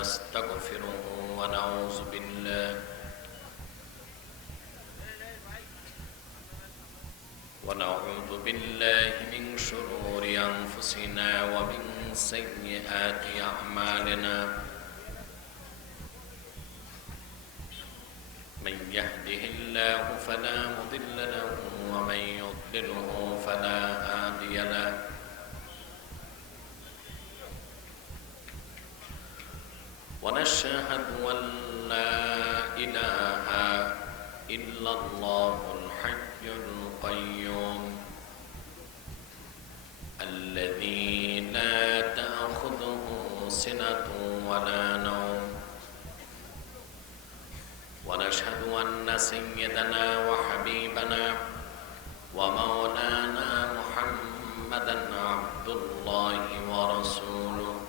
ونستغفره ونعوذ بالله من شرور أنفسنا ومن سيئات أعمالنا من يهده الله فلا مضل له ومن يضلله فلا هادي له ونشهد أن لا إله إلا الله الحي القيوم الذي لا تأخذه سنة ولا نوم ونشهد أن سيدنا وحبيبنا ومولانا محمدا عبد الله ورسوله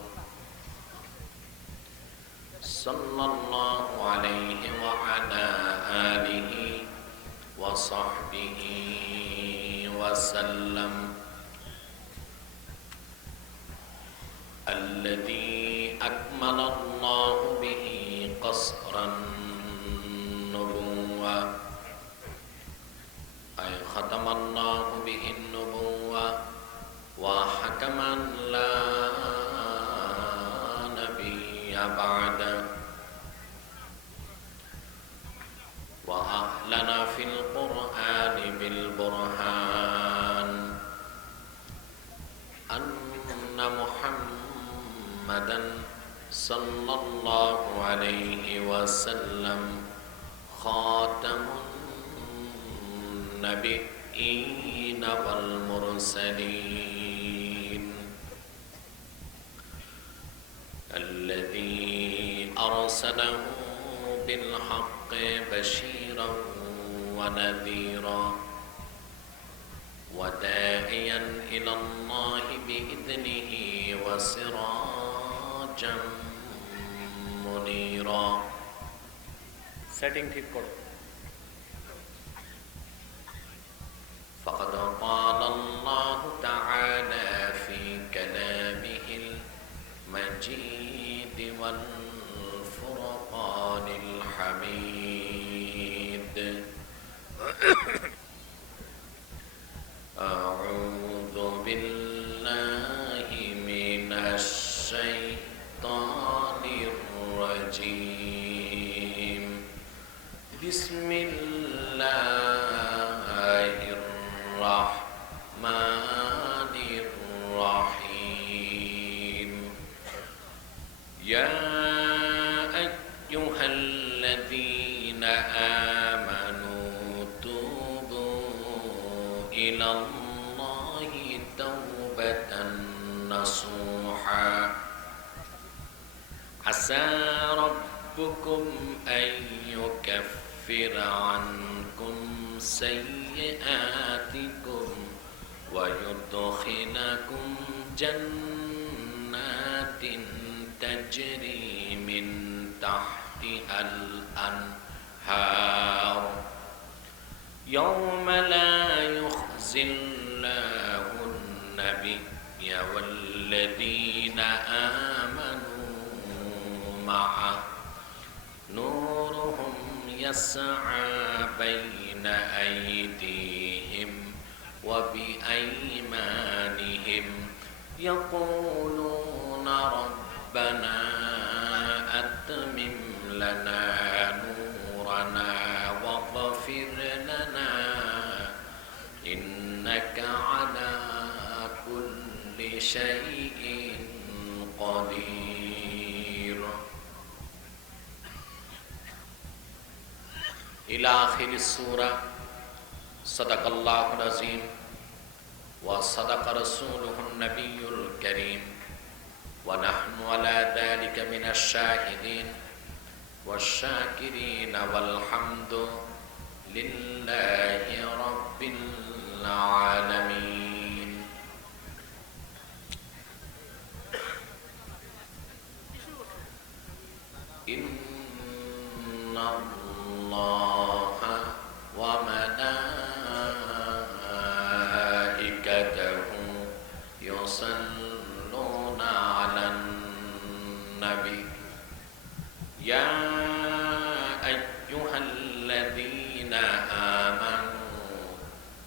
صلى الله عليه وعلى آله وصحبه وسلم الذي أكمل الله به قصر النبوة أي ختم الله به النبوة وحكم لا نبي بعده وأهلنا في القرآن بالبرهان أن محمدا صلى الله عليه وسلم خاتم النبيين والمرسلين الذي أرسله بالحق بشيرا ونذيرا وداعيا إلى الله بإذنه وسراجا منيرا فقد قال الله تعالى في كلامه المجيد والفرقان الحميد أعوذ بالله من الشيطان الرجيم بسم الله الرحمن الرحيم يا أيها الذين آمنوا توبوا إلى الله توبة نصوحا عسى ربكم أن يكفر عنكم سيئاتكم ويدخلكم جنات تجري من تحتها الأنهار يوم لا يخزي الله النبي والذين آمنوا معه نورهم يسعى بين أيديهم وبأيمانهم يقولون ربنا أتمم لنا نورنا واغفر لنا إنك على كل شيء قدير إلى آخر السورة صدق الله العظيم وصدق رسوله النبي الكريم ونحن على ذلك من الشاهدين والشاكرين والحمد لله رب العالمين إن الله وملائكته يصلون على النبي يا أيها الذين آمنوا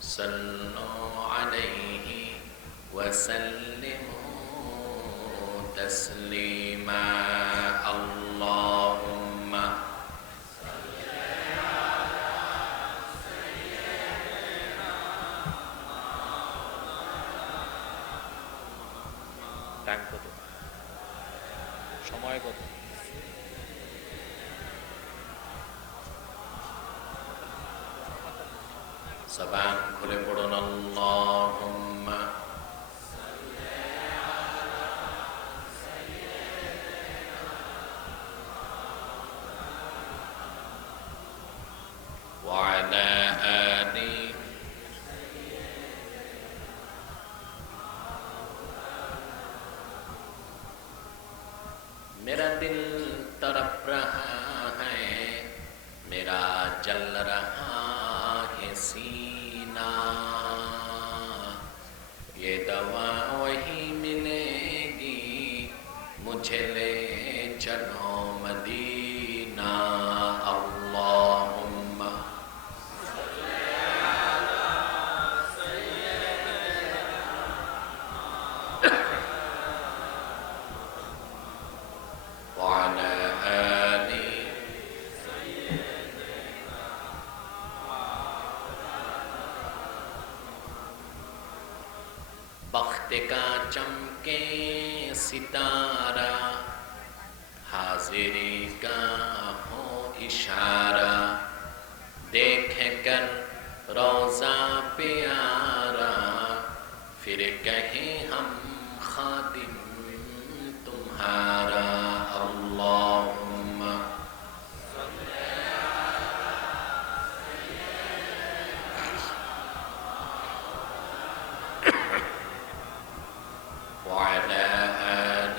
صلوا عليه وسلموا تسليما اللهم time কত, সময় কত? জবান খুলে পড়ুন আল্লাহুম্মা ওয়া আলা আলি मेरा दिल तड़प रहा है मेरा जल रहा है सीना ये दवा वही मिलेगी मुझे ले चलो मदीना अल्लाहुम्मा وعلى آل बख्त का चमके सितारा हाजिरी का हो इशारा देख कर रोजा प्यारा फिर कहें हम खादिम तुम्हारा अल्लाहुम्मा وعلى آل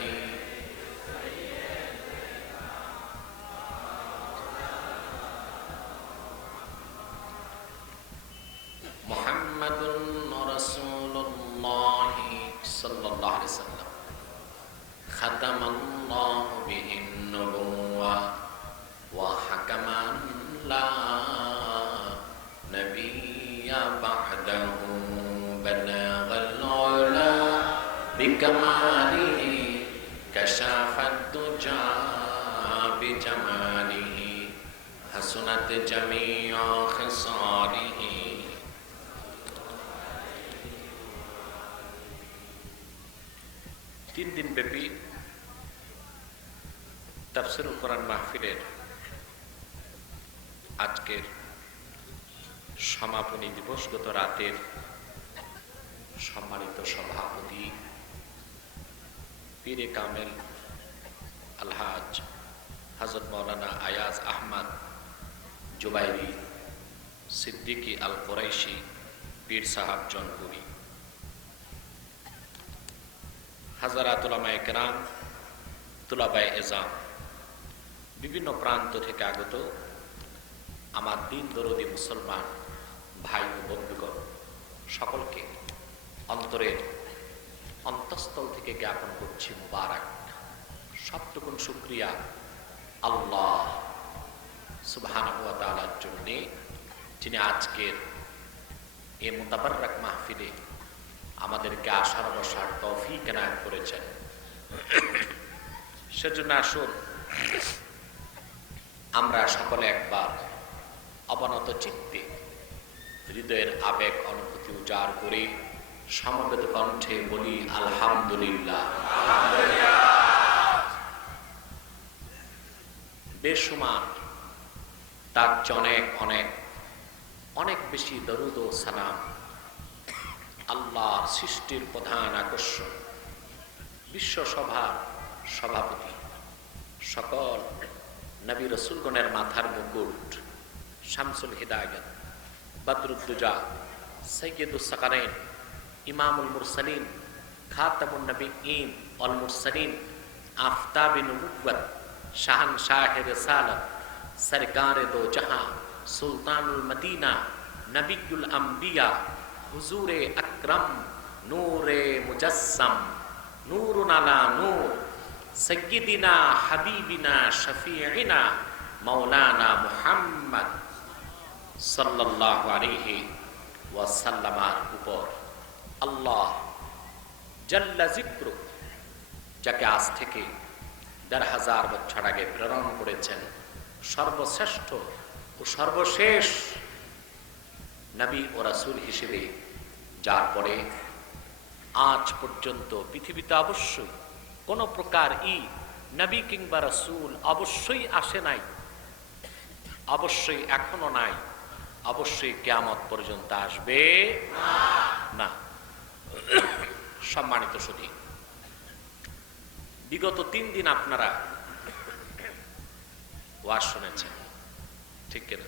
محمد رسول الله صلى الله عليه وسلم ختم الله به النبوة وحكم لا نبي بعده بلغ العلا بكماله كشف الدجى بجماله حسنت جميع خصاله তিন দিন ব্যাপী তাফসীরুল কোরআন মাহফিলের আজকের সমাপনী দিবস গত রাতের সম্মানিত সভাপতি পীরে কামেল আলহাজ হযরত মাওলানা আয়াজ আহমদ জুবাইরি সিদ্দিকী আল কুরাইশি পীর সাহাব জনপুরি, হাজারাত উলামায়ে কেরাম, তুলাবায়ে এজাম, বিভিন্ন প্রান্ত থেকে আগত আমার দিন দরদি মুসলমান ভাই ও বন্ধুগণ, সকলকে অন্তরের অন্তঃস্থল থেকে জ্ঞাপন করছি মুবারক। সবটুকুন শুকরিয়া আল্লাহ সুবহানাহু ওয়া তাআলার জন্য, যিনি আজকের এই মুতাবাররাক মাহফিলে আমাদেরকে আসার বসার তৌফিক এনায়েত করেছেন। সেজন্য আসুন আমরা সকলে একবার অবনত চিত্তে হৃদয়ের আবেগ অনুভূতি উজাড় করে সমবেত কণ্ঠে বলি আলহামদুলিল্লাহ। বেশুমার তার অনেক অনেক অনেক বেশি দরুদ ও সালাম আল্লাহর সৃষ্টির প্রধান আকর্ষণ, বিশ্বসভার সভাপতি, সকল নবী রাসূলগণের মাথার মুকুট, শামসুল হিদায়াত, বদরুদ্দুজা, সৈয়দুস সাকারাইন, ইমামুল মুরসালিন, খাতামুন নবিয়্যিন ওয়াল মুরসালিন, আফতাবে নবুওয়াত, শাহনশাহে রিসালাত, সরকারে দো জাহাঁ, সুলতানুল মদিনা, নবিয়ুল আম্বিয়া, হুজুরে আকরম, নূরে মুজাসসাম, নূরুন আলা নূর, সাইয়্যিদিনা হাবিবিনা শাফিঈনা মাওলানা মুহাম্মদ সাল্লাল্লাহু আলাইহি ওয়াসাল্লামের উপর আল্লাহ জাল্লা যিকরু, যাকে আজ থেকে ১,৫০০ বছর আগে প্রেরণ করেছেন, সর্বশ্রেষ্ঠ ও সর্বশেষ নবী ও রাসূল হিসেবে, যার পরে আজ পর্যন্ত পৃথিবীতে অবশ্যই কোন প্রকার নবী কিংবা রাসূল অবশ্যই আসে নাই, অবশ্যই এখনো নাই, অবশ্যই কিয়ামত পর্যন্ত আসবে না। সম্মানিত সুধী, বিগত 3 দিন আপনারা ওয়াজ শুনেছেন, ঠিক কিনা?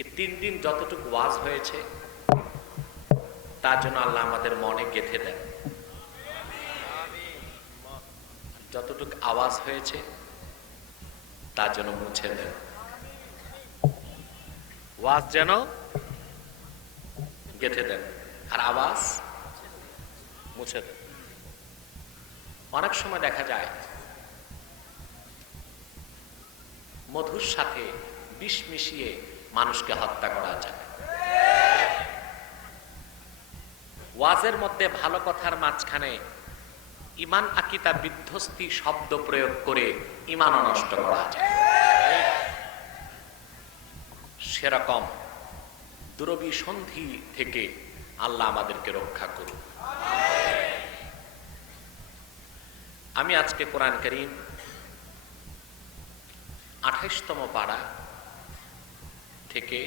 এই 3 দিন যতটুকু ওয়াজ হয়েছে তার জন্য আল্লাহ আমাদের মনে গেঁথে দেন। যতটুকু আওয়াজ হয়েছে তার জন্য মুছে দেন। ওয়াজ যেন গেঁথে দেন আর আওয়াজ মুছে দেন। অনেক সময় দেখা যায় মধুর সাথে বিষ মিশিয়ে মানুষকে হত্যা করা যায়। ওয়াজের মধ্যে ভালো কথার মাঝখানে ঈমান আকীদা বিধ্বস্তি শব্দ প্রয়োগ করে ঈমানও নষ্ট করা যায়। সেরকম দুরভিসন্ধি থেকে আল্লাহ আমাদেরকে রক্ষা করুন। আমি আজকে কোরআন কারীম ২৮তম পারা থেকে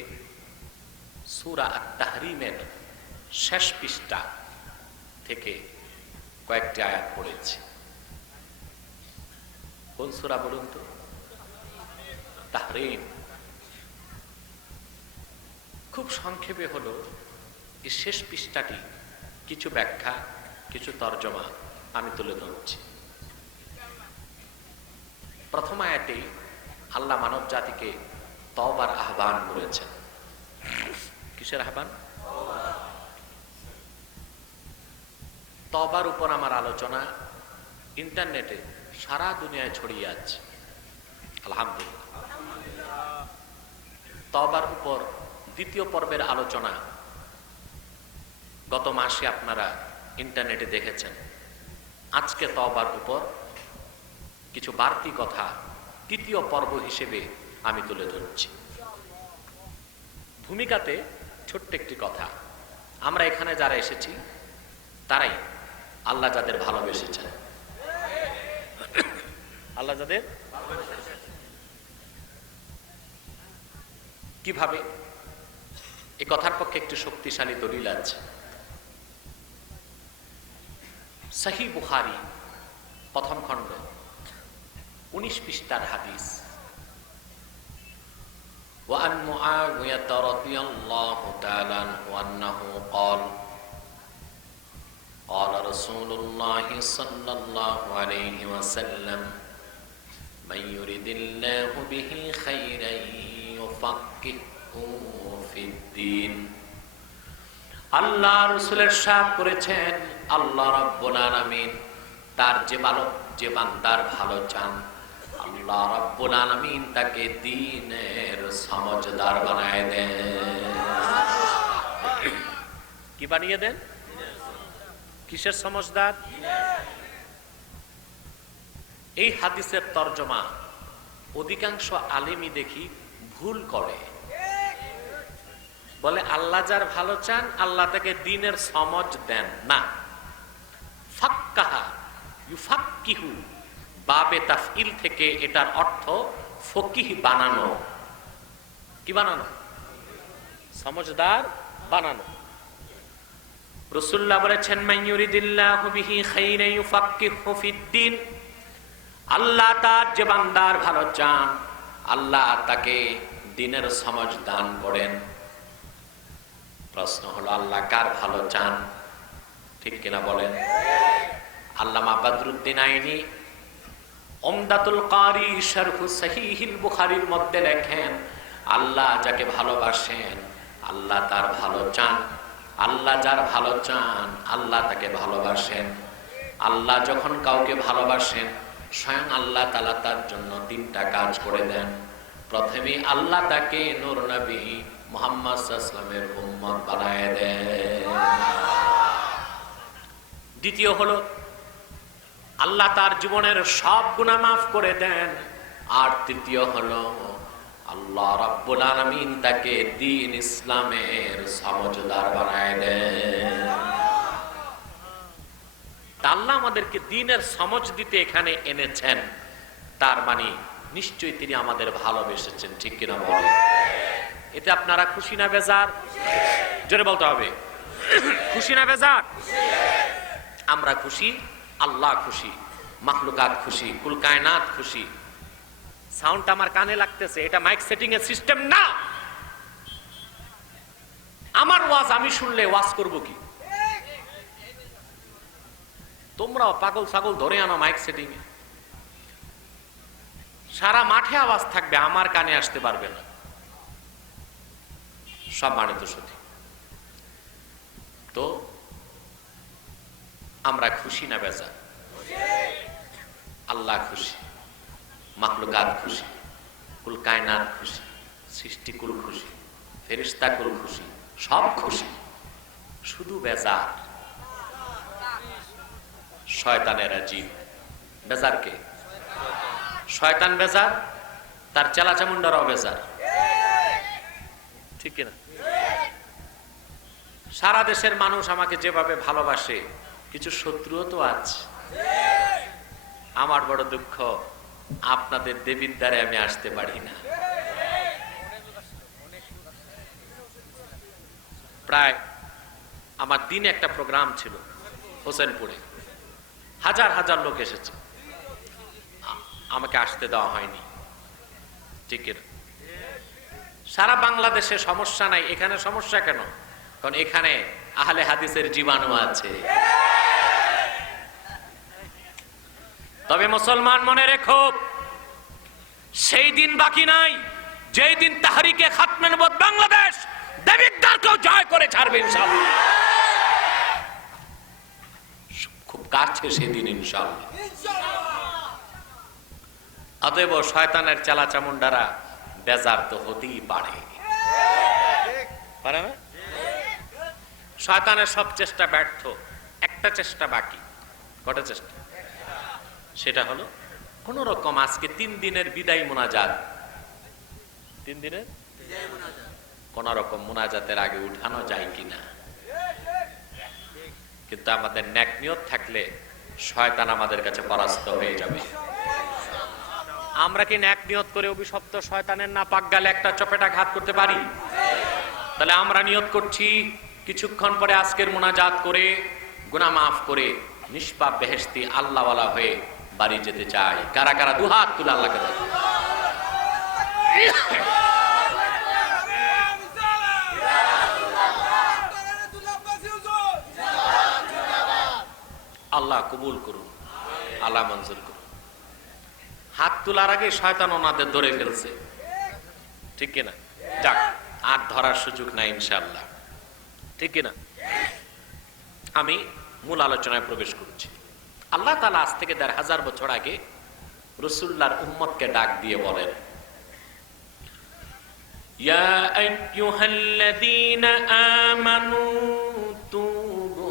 সূরা আত-তাহরীমের শেষ পৃষ্ঠা থেকে কয়েকটি আয়াত পড়েছি। কোন সূরা বলুন তো? তাহরীম। খুব সংক্ষেপে হলো এই শেষ পৃষ্ঠাটি কিছু ব্যাখ্যা, কিছু তর্জমা আমি তুলে ধরছি। প্রথম আয়াতে আল্লাহ মানব জাতিকে তওবার আহ্বান করেছেন। কিসের আহ্বান? তওবার উপর আমার আলোচনা ইন্টারনেটে সারা দুনিয়ায় ছড়িয়ে আছে, আলহামদুলিল্লাহ। তওবার উপর দ্বিতীয় পর্বের আলোচনা গত মাসে আপনারা ইন্টারনেটে দেখেছেন। আজকে তওবার উপর কিছু বাড়তি কথা তৃতীয় পর্ব হিসেবে আমি তুলে ধরছি। ভূমিকাতে ছোট্ট একটি কথা, আমরা এখানে যারা এসেছি তারাই আল্লাহ যাদের ভালোবেসেছেন, আল্লাহ যাদের কিভাবে, এই কথার পক্ষে একটি শক্তিশালী দলিল আছে। সহিহ বুখারী প্রথম খণ্ড 19 পৃষ্ঠার হাদিস। وعن معاوية رضي الله تعالى عنه أنه قال قال رسول الله صلى الله عليه وسلم من يرد الله به خيرا يفقهه في الدين। আল্লাহ রাসূলের সাথ করেছেন, আল্লাহ রাব্বুল আলামিন তার যে বান্দার ভালো চান, আল্লাহ রাব্বুল আলামিন তাকে দ্বীনের সমঝদার বানায় দেন। কি বানিয়ে দেন? কিসের সমঝদার? এই হাদিসের তরজমা অধিকাংশ আলেমই দেখি ভুল করে, বলে আল্লাহ যার ভালো চান আল্লাহ তাকে দ্বীনের সমঝ দেন না। ফাক্কাহা ইউফাক্কিহু বাবে তাফইল থেকে এটার অর্থ ফকিহ বানানো। কি বানানো? সমঝদার বানানো। রাসূলুল্লাহ বলেছেন মান ইউরিদিল্লাহু বিহি খাইরান ইউফাক্কিহু ফিদ্দীন। আল্লাহ তার যে বান্দার ভালো চান আল্লাহ তাকে দ্বীনের সমঝ দান করেন। প্রশ্ন হলো আল্লাহ কার ভালো চান? ঠিক কিনা বলেন? আল্লামা বদরুদ্দিন আইনি উমদাতুল কারি শারহু সহিহুল বুখারীর মধ্যে লেখেন, আল্লাহ যাকে ভালোবাসেন আল্লাহ তার ভালো চান, আল্লাহ যার ভালো চান আল্লাহ তাকে ভালোবাসেন। আল্লাহ যখন কাউকে ভালোবাসেন স্বয়ং আল্লাহ তাআলা তার জন্য 3টা কাজ করে দেন। প্রথমে আল্লাহ তাকে নূর নবী মুহাম্মদ সাল্লাল্লাহু আলাইহি ওয়াসাল্লামের উম্মত বানায় দেন। দ্বিতীয় হলো আল্লাহ তার জীবনের সব গুনাহ মাফ করে দেন। আর তৃতীয় হলো আল্লাহ রাব্বুল আলামিন তাকে দ্বীন ইসলামের সমঝদার বানায় দেন। আল্লাহ আমাদেরকে দ্বীনের সমঝ দিতে এখানে এনেছেন, তার মানে নিশ্চয়ই তিনি আমাদের ভালোবেসেছেন, ঠিক কিনা বলেন? এতে আপনারা খুশি না বেজার? জোরে বলতে হবে, খুশি না বেজার? আমরা খুশি, আল্লাহ খুশি, মাখলুকাত খুশি, কুল কায়নাত খুশি। সাউন্ড আমার কানে লাগতেছে, এটা মাইক সেটিং এর সিস্টেম না। আমার ওয়াজ আমি শুনলে ওয়াজ করব কি? তোমরাও পাগল ছাগল ধরে আনো মাইক সেটিং এ, সারা মাঠে আওয়াজ থাকবে, আমার কানে আসতে পারবে না। সব মানে তো সত্যি। তো আমরা খুশি না বেজার? আল্লাহ খুশি, মাখলুকাত খুশি, কুল কায়নাত খুশি, সৃষ্টিকুল খুশি, ফেরেশতাকুল খুশি, সব খুশি। শুধু বেজার শয়তানের আজীব। বেজার কে? শয়তান বেজার, তার চেলা চামুন্ডারাও বেজার, ঠিক কিনা? সারা দেশের মানুষ আমাকে যেভাবে ভালোবাসে, কিছু শত্রুও তো আছে। আমার বড় দুঃখ, আপনাদের দেবীর দ্বারে আমি আসতে পারি না। প্রায় আমার দিনে একটা প্রোগ্রাম ছিল হোসেনপুরে, হাজার হাজার লোক এসেছে, আমাকে আসতে দেওয়া হয়নি, ঠিক না? সারা বাংলাদেশে সমস্যা নাই, এখানে সমস্যা কেন? কারণ এখানে আহলে হাদিসের জীবাণু আছে। তবে মুসলমান মনে রেখো, সেই দিন বাকি নাই যেই দিন তাহরিকে খাতমে নবুয়ত বাংলাদেশ দেবিদ্বারকেও জয় করে ছাড়বে ইনশাআল্লাহ। খুব কাছে সেদিন ইনশাআল্লাহ। অতএব শয়তানের চালা চামুন্ডারা বেজার তো হতেই পারে, পারে না? শয়তানের সব চেষ্টা ব্যর্থ, একটা চেষ্টা বাকি। কটা চেষ্টা? সেটা হলো কোন রকম আজকে 3 দিনের বিদায় মুনাজাত, 3 দিনের কোন রকম মুনাজাতের আগে উঠানো যায় কিনা। কিন্তু আমাদের নেক নিয়ত থাকলে শয়তান আমাদের কাছে পরাস্ত হয়ে যাবে। আমরা কি নেক নিয়ত করে অভিশপ্ত শয়তানের না পাক গালে একটা চপেটা ঘাত করতে পারি? তাহলে আমরা নিয়ত করছি কিছুক্ষণ পরে আজকের মুনাজাত করে গুনাহ মাফ করে নিষ্পাপ বেহেশতি আল্লাহওয়ালা হয়ে বাড়ি যেতে চাই। কারা কারা দুহাত তুলে আল্লাহকে দেখো। আল্লাহ কবুল করুন, আল্লাহ মঞ্জুর করুন। হাত তোলার আগে শয়তান ওনাদের ধরে ফেলছে, ঠিক কিনা? যাক, আর ধরার সুযোগ নাই ইনশাআল্লাহ, ঠিক কিনা? আমি মূল আলোচনায় প্রবেশ করছি। আল্লাহ তাআলা আজ থেকে ১৫০০ বছর আগে রাসূলুল্লাহর উম্মতকে ডাক দিয়ে বলেন, ইয়া আইয়ুহাল্লাযীনা আমানু তুবু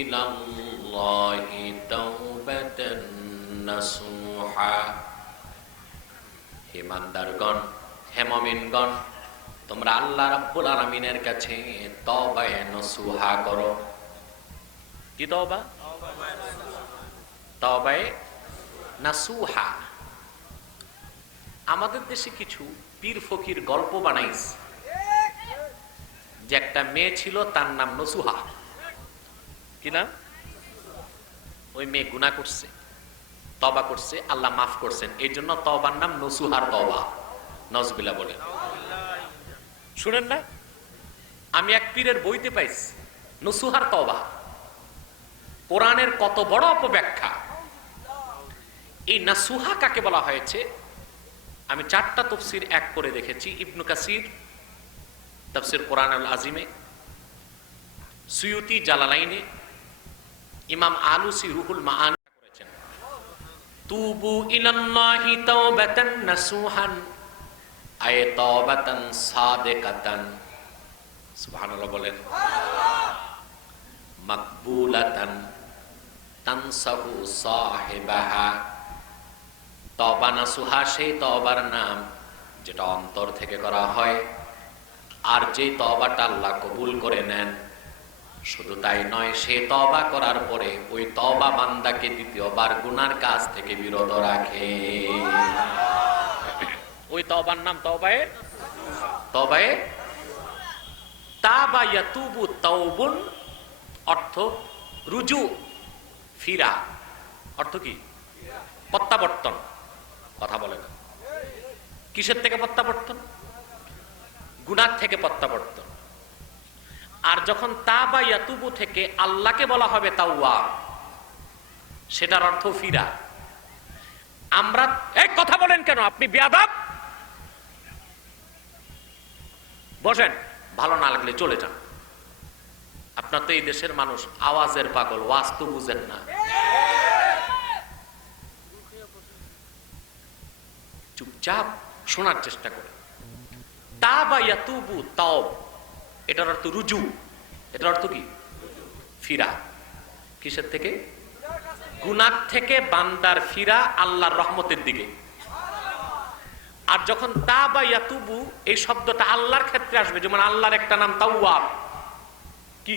ইলাল্লাহি তাওবাতান নাসুহা। হে ইমানদারগণ, হে মুমিনগণ, তোমরা আল্লাহ রাব্বুল আলামিনের কাছে তওবায়ে নসুহা করো। কি তওবা? তওবায়ে নাসুহা। আমাদের দেশে কিছু পীর ফকির গল্প বানাইছে যে একটা মেয়ে ছিল, তার নাম নসুহা। কি নাম? ওই মেয়ে গুনাহ করছে, তওবা করছে, আল্লাহ মাফ করছেন, এই জন্য তওবার নাম নসুহার তওবা। নাউজুবিল্লাহ বলেন। শুনেন না, আমি এক পীরের বইতে পাইছি নসুহার তওবা। কোরআনের কত বড় অপব্যাখ্যা। এই নাসুহা কাকে বলা হয়েছে? আমি 4টা তাফসীর এক করে দেখেছি। ইবনে কাসির তাফসীর কোরআনুল আজিমে, সুয়ুতি জালালাইনে, ইমাম আলুসি রুহুল মাআনি করেছেন, তুবু ইলাল্লাহি তাওবাতান নাসুহান আয় তাওবাতান সাদিকাতান, সুবহানাল্লাহ বলেন, মাকবুলাতান তানসাহু সাহিবাহা। তওবা নাসুহা সেই তওবার নাম যেটা অন্তর থেকে করা হয়, আর যে তওবাটা আল্লাহ কবুল করে নেন। শুধু তাই নয়, সে তওবা করার পরে ওই তওবা বান্দাকে দ্বিতীয়বার গুনার কাজ থেকে বিরত রাখে। ওই তওবার নাম তওবায়ে তাবা ইয়াতুবু তাওবুন, অর্থ রুজু, ফিরা। অর্থ কি? প্রত্যাবর্তন। কথা বলে না। কিসের থেকে প্রত্যাবর্তন? গুনাহ থেকে প্রত্যাবর্তন। আর যখন তাবা ইয়াতুবু থেকে আল্লাহকে বলা হবে তাওয়াব, সেটার অর্থ ফিরা। আমরা এক কথা বলেন কেন? আপনি বেয়াদব, বসেন, ভালো না লাগলে চলে যান। আপনার তো এই দেশের মানুষ আওয়াজের পাগল, ওয়াজ তো বুঝেন না। চুপচাপ শোনার চেষ্টা করে। তাবা ইয়াতুবু তাওব, এটার অর্থ রুজু। এটার অর্থ কি? ফিরা। কিসের থেকে? গুনাহ থেকে বান্দার ফিরা আল্লাহর রহমতের দিকে। আর যখন তাবা ইয়াতুবু এই শব্দটা আল্লাহর ক্ষেত্রে আসবে, যেমন আল্লাহর একটা নাম তাওয়াব, কি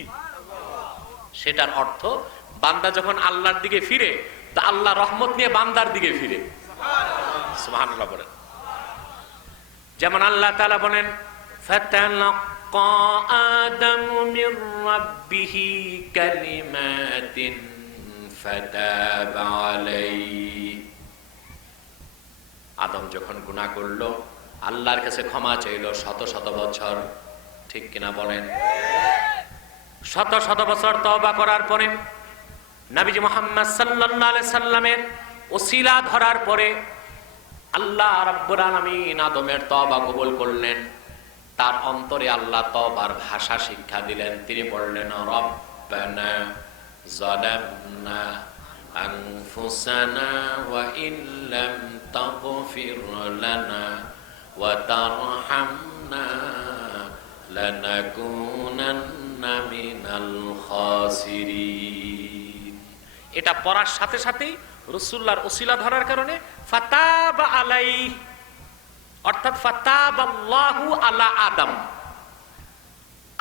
সেটার অর্থ বান্দা যখন আল্লাহর দিকে ফিরে, তা আল্লাহ রহমত নিয়ে বান্দার দিকে ফিরে। সুবহানাল্লাহ বলেন। যেমন আল্লাহ তাআলা বলেন, ফাতালাক্কা আদামু মির রাব্বিহি কালিমাতিন ফাতাবা আলাইহি। আদম যখন গুনাহ করলো, আল্লাহর কাছে ক্ষমা চাইলো শত শত বছর। ঠিক কিনা বলেন? শত শত বছর তওবা করার পরে নবীজি মুহাম্মদ সাল্লাল্লাহু আলাইহি সাল্লামের ওসিলা ধরার পরে আল্লাহ রাব্বুল আলামিন আদমের তওবা কবুল করলেন। তার অন্তরে আল্লাহ তওবার ভাষা শিক্ষা দিলেন। তিনি বললেন, রব্বানা যালামনা আনফুসানা ওয়া ইল্লাম তাগফির লানা ওয়া তারহামনা লানাকুনান্না মিনাল খাসিরিন। এটা পড়ার সাথে সাথেই রাসূলুল্লাহর ওসিলা ধরার কারণে ফাতাবা আলাইহি, অর্থাৎ ফাতাবাল্লাহু আলা আদম,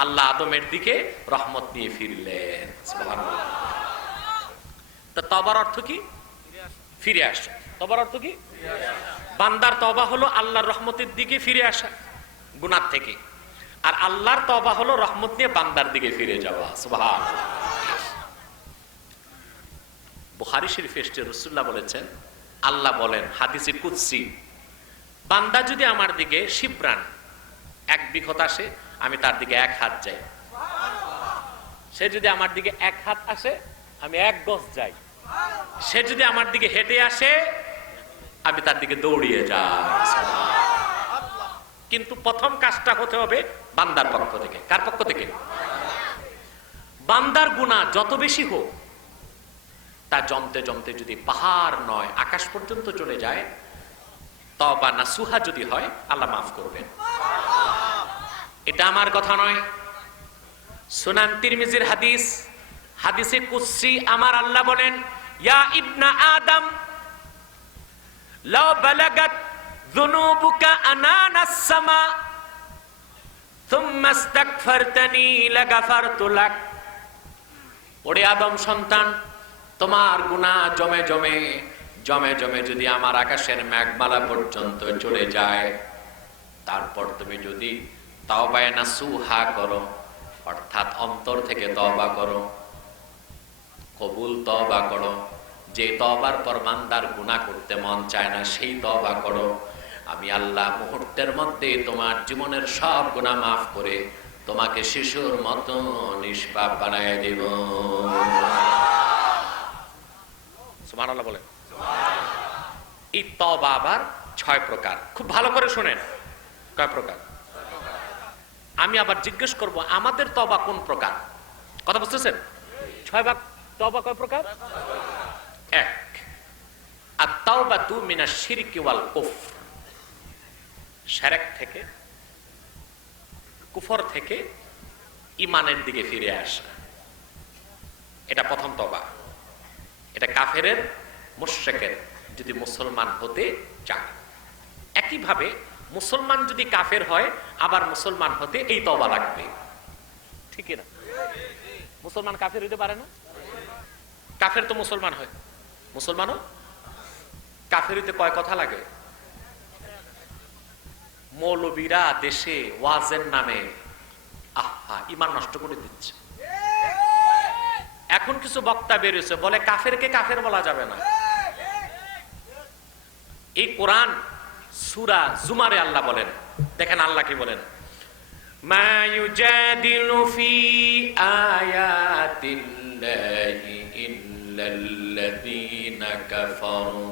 আল্লাহ আদমের দিকে রহমত নিয়ে ফিরলেন। সুবহানাল্লাহ। তা তওবার অর্থ কি? ফিরে আসা। তওবার অর্থ কি? বান্দার তওবা হলো আল্লাহর রহমতের দিকে ফিরে আসা গুনাহ থেকে, আর আল্লাহর তওবা হলো রহমত নিয়ে বান্দার দিকে ফিরে যাওয়া। সুবহানাল্লাহ। বুখারী শরীফে এসেছে, রাসূলুল্লাহ বলেছেন, আল্লাহ বলেন হাদিসে কুদসি, বান্দা যদি আমার দিকে শিবরান, এক বিঘত আসে, আমি তার দিকে এক হাত যাই। সে যদি আমার দিকে এক হাত আসে, আমি এক গজ যাই। সে যদি আমার দিকে হেঁটে আসে, আমি তার দিকে দৌড়িয়ে যাই। কিন্তু প্রথম কাজটা হতে হবে বান্দার পক্ষ থেকে। কার পক্ষ থেকে? বান্দার গুনাহ যত বেশি হোক, তা জমতে জমতে যদি পাহাড় নয় আকাশ পর্যন্ত চলে যায়, তওবা নাসুহা যদি হয়, আল্লাহ মাফ করবেন। এটা আমার কথা নয়, সুনান তিরমিজির হাদিস, হাদিসে কুদসি আমার আল্লাহ বলেন, ইয়া ইবনা আদম লাউ বালাগাত যুনুবুকা আনানাস সামা সুম্মা ইস্তাগফারতানি লাগাফারতু লাক। ওরে আদম সন্তান, তোমার গুনাহ জমে জমে জমে জমে যদি আমার আকাশের মেঘমালা পর্যন্ত চলে যায়, তারপর তুমি যদি তাওবায়ে নাসুহা করো, অর্থাৎ অন্তর থেকে তওবা করো, কবুল তওবা করো, যে তওবার পর বান্দার গুনাহ করতে মন চায় না সেই তওবা করো, আমি আল্লাহ মুহূর্তের মধ্যে তোমার জীবনের সব গুনাহ মাফ করে তোমাকে শিশুর মতো নিষ্পাপ বানায় দেব। সুবহানাল্লাহ বলেন। এই তওবা আবার 6 প্রকার। খুব ভালো করে শুনেন, কয় প্রকার? আমি আবার জিজ্ঞেস করব, আমাদের তওবা কোন প্রকার? কথা বুঝতেছেন? 6 ভাগ তওবা কয় প্রকার? এক, আত-তাওবাতু মিনাশ শিরকি ওয়াল কুফর, শিরক থেকে, কুফর থেকে ঈমানের দিকে ফিরে আসা, এটা প্রথম তওবা। এটা কাফেরের, মুশরিকের যদি মুসলমান হতে চায়। একইভাবে মুসলমান যদি কাফের হয়, আবার মুসলমান হতে এই তওবা লাগবে, ঠিক না? মুসলমান কাফের হইতে পারে না? কাফের তো মুসলমান হয়, মুসলমানও কাফের হইতে কয় কথা লাগে? মৌলবীরা দেশে ওয়াজের নামে আহা ঈমান নষ্ট করে দিচ্ছে। এখন কিছু বক্তা বেরিয়েছে বলে কাফেরকে কাফের বলা যাবে না। এই কোরআন সূরা জুমারে আল্লাহ বলেন, দেখেন আল্লাহ কি বলেন, মা ইউজাদিলু ফি আয়াতিল্লাহি ইল্লাল্লাযীনা কাফারু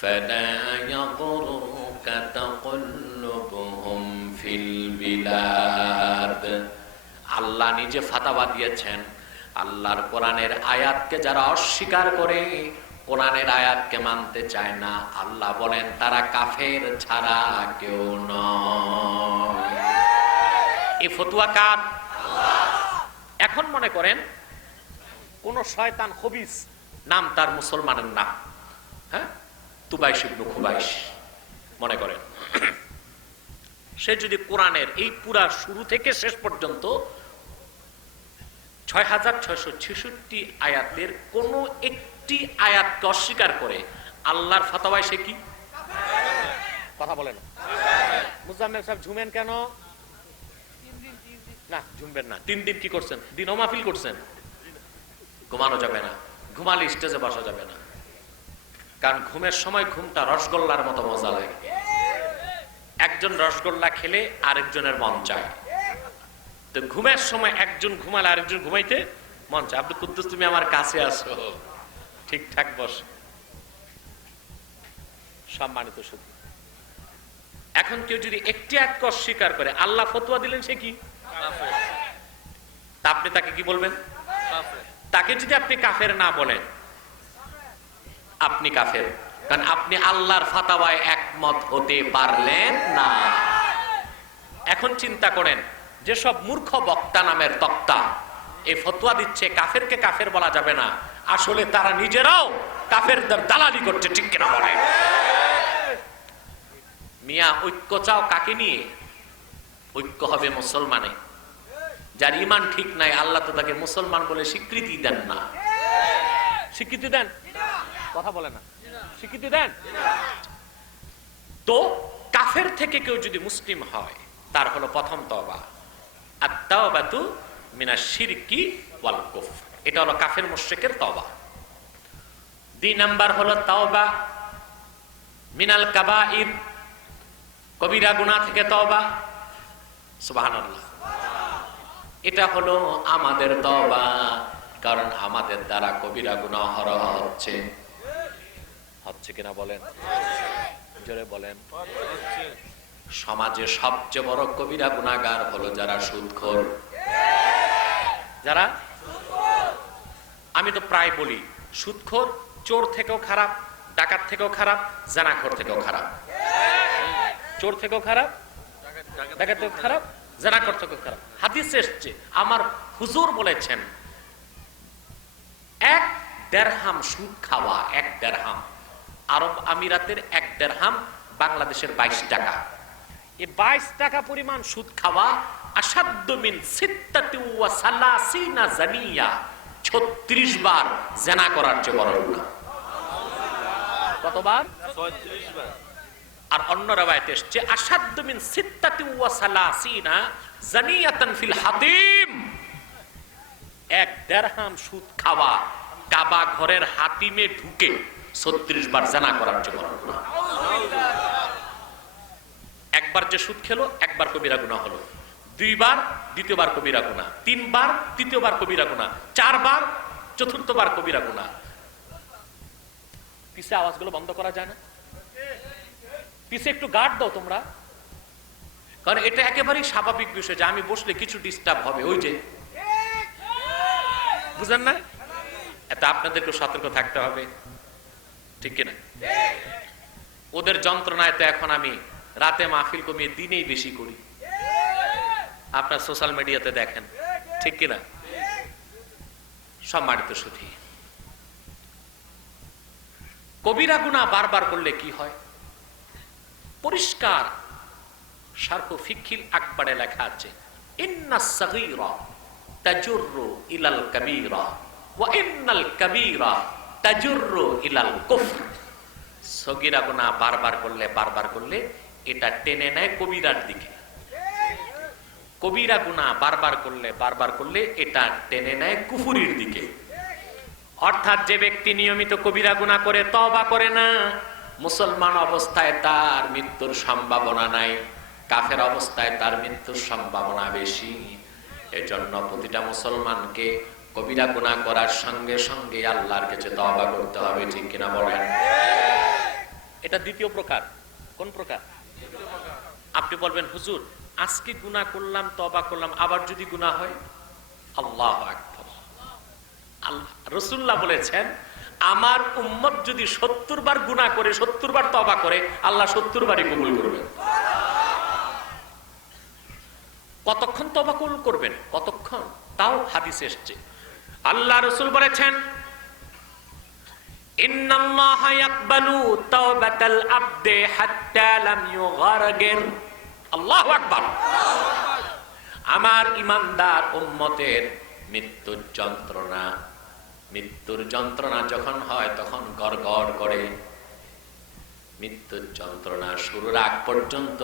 ফালা ইয়াগরুকা তাকাল্লুবুহুম ফিল বিলাদ। আল্লাহ নিজে ফাতাওয়া দিয়েছেন, আল্লাহর কোরআনের আয়াতকে যারা অস্বীকার করে, কোরআনের আয়াতকে মানতে চায় না, আল্লাহ বলেন তারা কাফের ছাড়া কেউ নয়। এই ফতোয়া কার? এখন মনে করেন কোন শয়তান খবিস, নাম তার মুসলমানের নাম, হ্যাঁ, তুবাইশ ইবনে খুবাইশ মনে করেন, সে যদি কোরআনের এই পুরা শুরু থেকে শেষ পর্যন্ত 6666 আয়াতের কোন একটি আয়াতকে অস্বীকার করে, আল্লাহর ফতোয়ায় সে কি? কথা বলেন মুজাম্মেল সাহেব, ঝুমেন কেন? না ঝুমবেন না। 3 দিন কি করছেন? দিনও মাহফিল করছেন। ঘুমানো যাবে না, ঘুমালে স্টেজে বসা যাবে না, কারণ ঘুমের সময় ঘুমটা রসগোল্লার মতো মজা লাগে। একজন রসগোল্লা খেলে আরেকজনের মন চায়, তো ঘুমের সময় একজন ঘুমালে আরেকজন ঘুমাইতে মন চায়। আব্দুল কুদ্দুস তুমি আমার কাছে আসো, ঠিকঠাক বস। সম্মানিত সুধী, এখন কেউ যদি একটি আয়াতকে অস্বীকার করে, আল্লাহ ফতোয়া দিলেন সে কি? তা আপনি তাকে কি বলবেন? তাকে যদি আপনি কাফের না বলেন, আপনি কাফের, কারণ আপনি আল্লাহর ফাতাওয়ায় একমত হতে পারলেন না। এখন চিন্তা করেন, যেসব মূর্খ বক্তা নামের তক্তা এই ফতোয়া দিচ্ছে কাফেরকে কাফের বলা যাবে না, আসলে তারা নিজেরাও কাফেরদের দালালি করছে, ঠিক কিনা বলে? মিয়া ঐক্য চাও কাকে নিয়ে? ঐক্য হবে মুসলমানে। যার ঈমান ঠিক নাই, আল্লাহ তো তাকে মুসলমান বলে স্বীকৃতি দেন না। স্বীকৃতি দেন? কথা বলে না, স্বীকৃতি দেন? তো কাফের থেকে কেউ যদি মুসলিম হয়, তার হলো প্রথম তওবা আত-তাওবাতু মিনাশ শিরকি ওয়াল কুফর। এটা হলো কাফের মুশরিকের তওবা। 2 নাম্বার হলো তওবা মিনাল কাবাইর, কবিরা গুনাহ থেকে তওবা। সুবহানাল্লাহ। এটা হলো আমাদের তওবা, কারণ আমাদের দ্বারা কবিরা গুনাহ হচ্ছে। হচ্ছে কিনা বলেন? জোরে বলেন। সমাজে সবচেয়ে বড় কবিরা গুনাহগার হলো যারা সুদখোর। যারা, আমি তো প্রায় বলি, সুদখোর চোর থেকেও খারাপ, ডাকাত থেকেও খারাপ, জানাখোর থেকেও খারাপ। চোর থেকেও খারাপ, ডাকাত থেকেও খারাপ, জানাখোর থেকেও খারাপ। হাদিসে এসেছে, আমার হুজুর বলেছেন, 1 দিরহাম সুদ খাওয়া, 1 দিরহাম, আরব আমিরাতের 1 দিরহাম বাংলাদেশের 22 টাকা। এই 22 টাকা পরিমাণ সুদ খাওয়া আসাদ্দু মিন 36 জানিয়া, 36 বার জিনা করার চেয়ে বড় গুনাহ। কতবার? 36 বার। আর অন্য রাওয়ায়াতে এসেছে আসাদ্দু মিন 36 জানিয়াতান ফিল হাতিম। 1 দিরহাম সুদ খাওয়া কাবা ঘরের হাতিমে ঢুকে 36 বার জিনা করার চেয়ে বড় গুনাহ। একবার যে সুদ খেলো, একবার কবিরা গুনাহ হলো, 2 বার দ্বিতীয়বার কবিরা গুনাহ, 3 বার তৃতীয়বার কবিরা গুনাহ, 4 বার চতুর্থবার কবিরা গুনাহ। পিছে আওয়াজগুলো বন্ধ করা যায় না? পিছে একটু গার্ড দাও তোমরা, কারণ এটা একেবারেই স্বাভাবিক বিষয় যে আমি বসলে কিছু ডিস্টার্ব হবে। ওই যে বুঝেন না, এতে আপনাদেরকে সতর্ক থাকতে হবে, ঠিক কিনা? ওদের যন্ত্রণায় তো এখন আমি রাতে মাহফিল কমিয়ে দিনেই বেশি করি, আপনার সোশ্যাল মিডিয়াতে দেখেন, ঠিক কিনা? সম্মানিত সুধী, কবিরা গুনাহ বারবার করলে কি হয়? পরিষ্কার শারহু ফিকহিল আকবরে লেখা আছে, ইন্নাস সাগীরা তাজুররু ইলাল কাবীরা ওয়া ইন্নাল কাবীরা তাজুররু ইলাল কুফর। সগীরা গুনাহ বারবার করলে এটা টেনে নেয় কবিরার দিকে। কবিরা গুনাহ বারবার করলে এটা টেনে নেয় কুফরির দিকে। অর্থাৎ যে ব্যক্তি নিয়মিত কবিরা গুনাহ করে তওবা করে না, মুসলমান অবস্থায় তার মৃত্যুর সম্ভাবনা নাই, কাফের অবস্থায় তার মৃত্যুর সম্ভাবনা বেশি। এজন্য প্রতিটা মুসলমানকে কবিরা গুনাহ করার সঙ্গে সঙ্গে আল্লাহর কাছে তওবা করতে হবে, ঠিক কিনা বলেন? এটা দ্বিতীয় প্রকার। কোন প্রকার? আপনি বলবেন, হুজুর আজকে গুনাহ করলাম, তওবা করলাম, আবার যদি গুনাহ হয়? আল্লাহু আকবার। রাসূলুল্লাহ বলেছেন, আমার উম্মত যদি 70 বার গুনাহ করে 70 বার তওবা করে, আল্লাহ 70 বারই কবুল করবেন। কতক্ষণ তওবা কবুল করবেন? কতক্ষণ? তাও হাদিসে এসেছে। আল্লাহ রাসূল বলেছেন, ইন্নাল্লাহা ইয়াকবালু তাওবাতাল আবদি হাত্তা লাম ইউগারগির। আল্লাহু আকবার। আমার ঈমানদার উম্মতের মৃত্যুর যন্ত্রণা যখন হয় তখন গড়গড় করে। মৃত্যুর যন্ত্রণা শুরুর আগ পর্যন্ত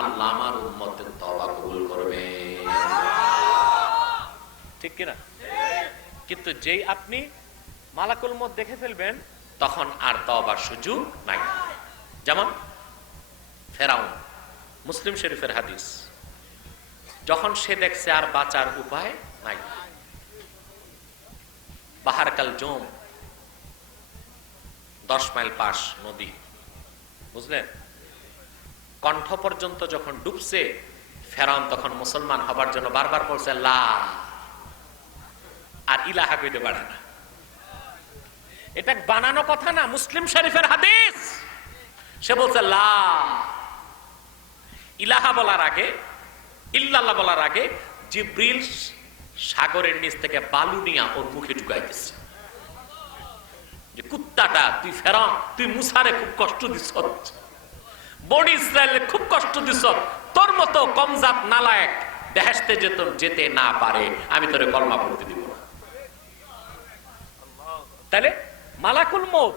আল্লাহ আমার উম্মতের তওবা কবুল করবে, ঠিক কিনা? কিন্তু যেই আপনি মালাকুল মউত দেখে ফেলবেন, তখন আর তওবার সুযোগ নাই। যেমন ফেরাউন, মুসলিম শরীফের হাদিস, যখন সে দেখছে আর বাঁচার উপায় নাই, বাহার কাল জোম, 10 মাইল পাশ নদী, বুঝলেন? কণ্ঠ পর্যন্ত যখন ডুবছে, ফেরাউন তখন মুসলমান হবার জন্য বারবার বলছে লা, আর ইলাহা কইতে পারে না। এটা বানানো কথা না, মুসলিম শরীফের হাদিস। সে বলছে লা, ইলাহা বলার আগে, ইল্লাল্লাহ বলার আগে জিবরিল সাগরের নিচ থেকে বালু নিয়ে ওর মুখে ঢুকাইতেছে, যে কুত্তাটা তুই ফেরাউন, তুই মুসারে খুব কষ্ট দিছ, বনি ইসরায়েলে খুব কষ্ট দিছ, তোর মতো কমজাত নালায়েক বেহেশতে যেতে না পারে, আমি তোরে কলমা পড়তে দিব না। তাহলে মালাকুল মউত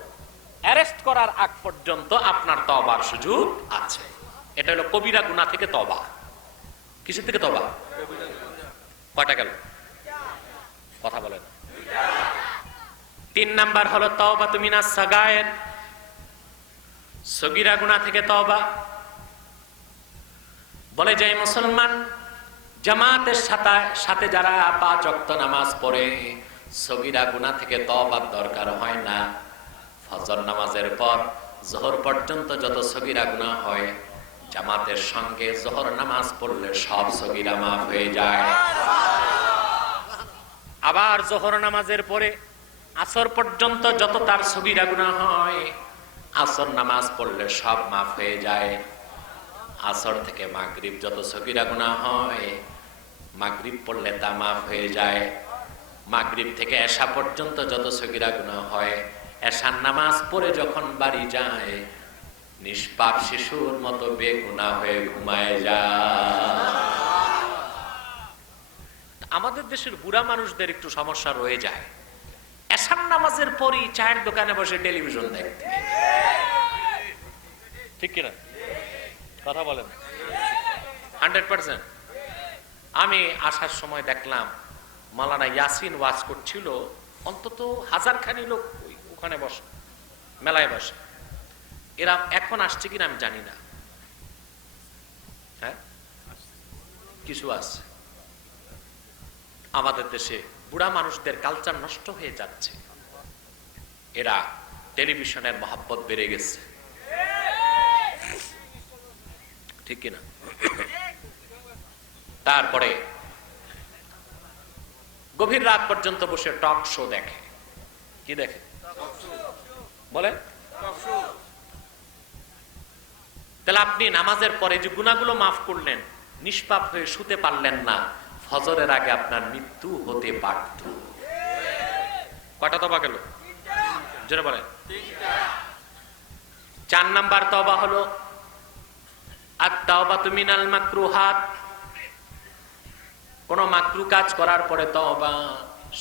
অ্যারেস্ট করার আগ পর্যন্ত আপনার তওবার সুযোগ আছে। এটা হলো কবিরা গুনাহ থেকে তওবা। কিসের থেকে তওবা? কয়টা গেল? কথা বলেন। 3 নাম্বার হলো তাওবাতু মিনাস সাগায়ের, সগীরা গুনাহ থেকে তওবা। বলে যে মুসলমান জামাতের সাথে যারা 5 ওয়াক্ত নামাজ পড়ে, সগীরা গুনাহ থেকে তওবার দরকার হয় না। ফজর নামাজের পর যোহর পর্যন্ত যত সগীরা গুনাহ হয়, জামাতের সঙ্গে যোহর নামাজ পড়লে সব সগীরা মাফ হয়ে যায়। আবার যোহর নামাজের পরে আসর পর্যন্ত যত তার সগীরা গুনাহ হয়, আসর নামাজ পড়লে সব মাফ হয়ে যায়। আসর থেকে মাগরিব যত সগীরা গুনাহ হয়, মাগরিব পড়লে তা মাফ হয়ে যায়। মাগরিব থেকে এশা পর্যন্ত যত সগীরা গুনাহ হয়, এশার নামাজ পড়ে যখন বাড়ি যায়, নিষ্পাপ শিশুর মতো বেগুনাহ হয়ে ঘুমায় যায়। আমাদের দেশের বুড়া মানুষদের একটু সমস্যা রয়ে যায়, এশার নামাজের পরই চায়ের দোকানে বসে টেলিভিশন দেখতে, ঠিক কিনা? কথা বলেন। 100%। আমি আসার সময় দেখলাম মাওলানা ইয়াসিন ওয়াজ করছিল, অন্তত 1000 খানি লোক ওখানে বসে, মেলায় বসে। এরা এখন আসছে কিনা আমি জানি না, হ্যাঁ কিছু আছে। আমাদের দেশে বুড়া মানুষদের কালচার নষ্ট হয়ে যাচ্ছে, এরা টেলিভিশনের মহব্বত বেড়ে গেছে, ঠিক কিনা? তারপরে গভীর রাত পর্যন্ত বসে টক শো দেখে, কি দেখে বলেন? তাহলে আপনি নামাজের পরে যে গুনাহগুলো মাফ করলেন, নিষ্পাপ হয়ে শুতে পারলেন না, ফজরের আগে আপনার মৃত্যু হতে পারত। কয়টা তওবা গেল? জোরে বলেন। 4 নাম্বার তওবা হলো আত-তাওবাতু মিনাল মাকরুহাত। কোন মাকরু কাজ করার পরে তওবা,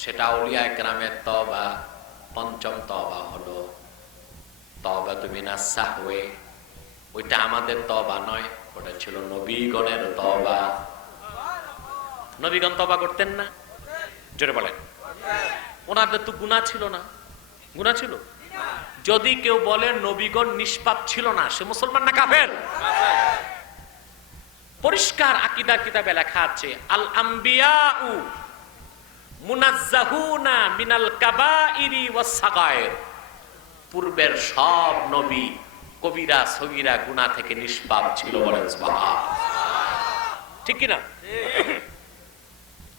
সেটা আউলিয়া কেরামের তওবা। 5ম তওবা হলো তাওবাতু মিনাস সাহওয়ে। ওইটা আমাদের তওবা নয়, ওটা ছিল নবীগণের তওবা। নবীগণ তওবা করতেন না? জোরে বলেন। ওনাদের তো গুনাহ ছিল না? গুনাহ ছিল? যদি কেউ বলে নবীগণ নিষ্পাপ ছিল না, সে মুসলমান না কাফের? পরিষ্কার আকীদার কিতাবে লেখা আছে, আল আম্বিয়াউ মুনাজ্জাহুনা মিনাল কাবাইরি ওয়াস সাগায়ের। পূর্বের সব নবী কবিরা সগীরা গুনাহ থেকে নিষ্পাপ ছিল। বলেন সুবহানাল্লাহ। ঠিক কি না?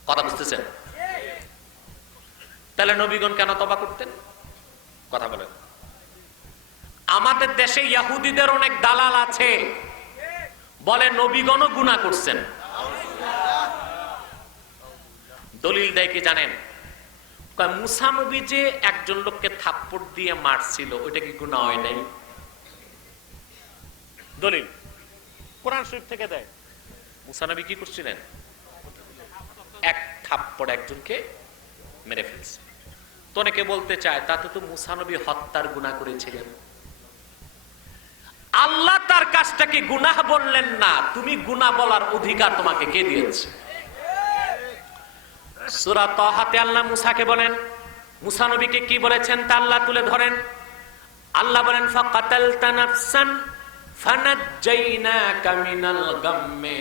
কথা বুঝতেছেন? তাহলে নবীগণ কেন তওবা করতেন? কথা বলেন। আমাদের দেশে ইহুদিদের অনেক দালাল আছে, বলে নবীগণও গুনাহ করছেন। দলিল দেয় কি জানেন? মুসা নবী যে একজন লোককে থাপ্পড় দিয়ে মারছিল, ওইটা কি গুনাহ হয় নাই? দলিল কোরআন শরীফ থেকে দেয়। মুসা নবী কি করছিলেন? এক থাপ্পড় একজনকে মেরে ফেলছে। তো অনেকে বলতে চায়, তাতে তো মুসা নবী হত্যার গুনাহ করেছিলেন। আল্লাহ তার কাজটাকে গুনাহ বললেন না, তুমি গুনাহ বলার অধিকার তোমাকে কে দিয়েছে? সূরা তাহাতে আল্লাহ মুসাকে বলেন, মুসা নবীকে কি বলেছেন তা আল্লাহ তুলে ধরেন। আল্লাহ বলেন, ফাকাতালতা নাফসান ফানাজ্জাইনাকা মিনাল গাম্মি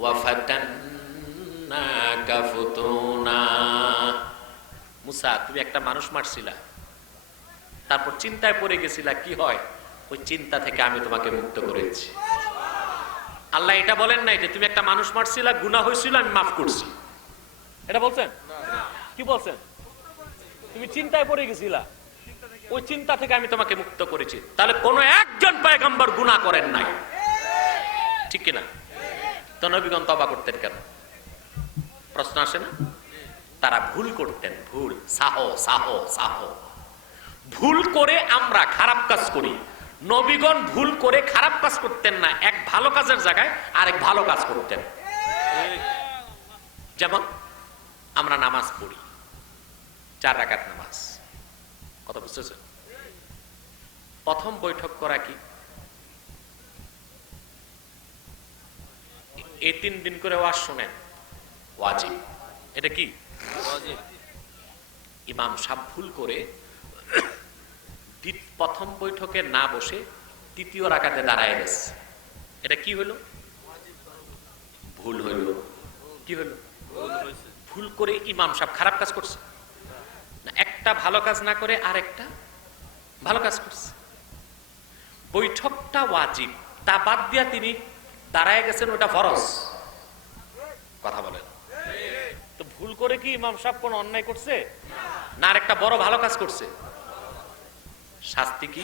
ওয়া ফাতান্নাকা ফুতুনা। মুসা, তুমি একটা মানুষ মারছিলা, তারপর চিন্তায় পড়ে গেছিলা কি হয়, ওই চিন্তা থেকে আমি তোমাকে মুক্ত করেছি। আল্লাহ এটা বলেন নাই যে তুমি একটা মানুষ মারছিলা, গুনাহ হয়েছিল, আমি মাফ করছি। এটা বলছেন? কি বলছেন? তুমি চিন্তায় পড়ে গেছিলা, ওই চিন্তা থেকে আমি তোমাকে মুক্ত করেছি। তাহলে কোন একজন পয়গম্বর গুনাহ করেন নাই, ঠিক কিনা? তো নবীগণ তওবা করতেন কেন? প্রশ্ন আসে না? তারা ভুল করতেন, ভুল। সাহো সাহো সাহো। ভুল করে আমরা খারাপ কাজ করি, নবীগণ ভুল করে খারাপ কাজ করতেন না, এক ভালো কাজের জায়গায় আরেক ভালো কাজ করতেন। যেমন আমরা নামাজ পড়ি, 4 রাকাত নামাজ। কথা বুঝতেছেন? প্রথম বৈঠক করা কি? এই 3 দিন করে ওয়াজ শুনেন, ওয়াজিব। এটা কি? ওয়াজিব। ইমাম সাহেব ভুল করে প্রথম বৈঠকে না বসে 3য় রাকাতে দাঁড়ায় গেছে, এটা কি হলো? ভুল হইল। কি হলো? ভুল করে ইমাম সাহেব খারাপ কাজ করছে না, একটা ভালো কাজ না করে আরেকটা ভালো কাজ করছে। বৈঠকটা ওয়াজিব, তা বাদ দিয়া তিনি দাঁড়ায় গেছেন, ওটা ফরজ। কথা বলেন। তো ভুল করে কি ইমাম সাহেব কোন অন্যায় করছে না আরেকটা বড় ভালো কাজ করছে? শাস্তি কি?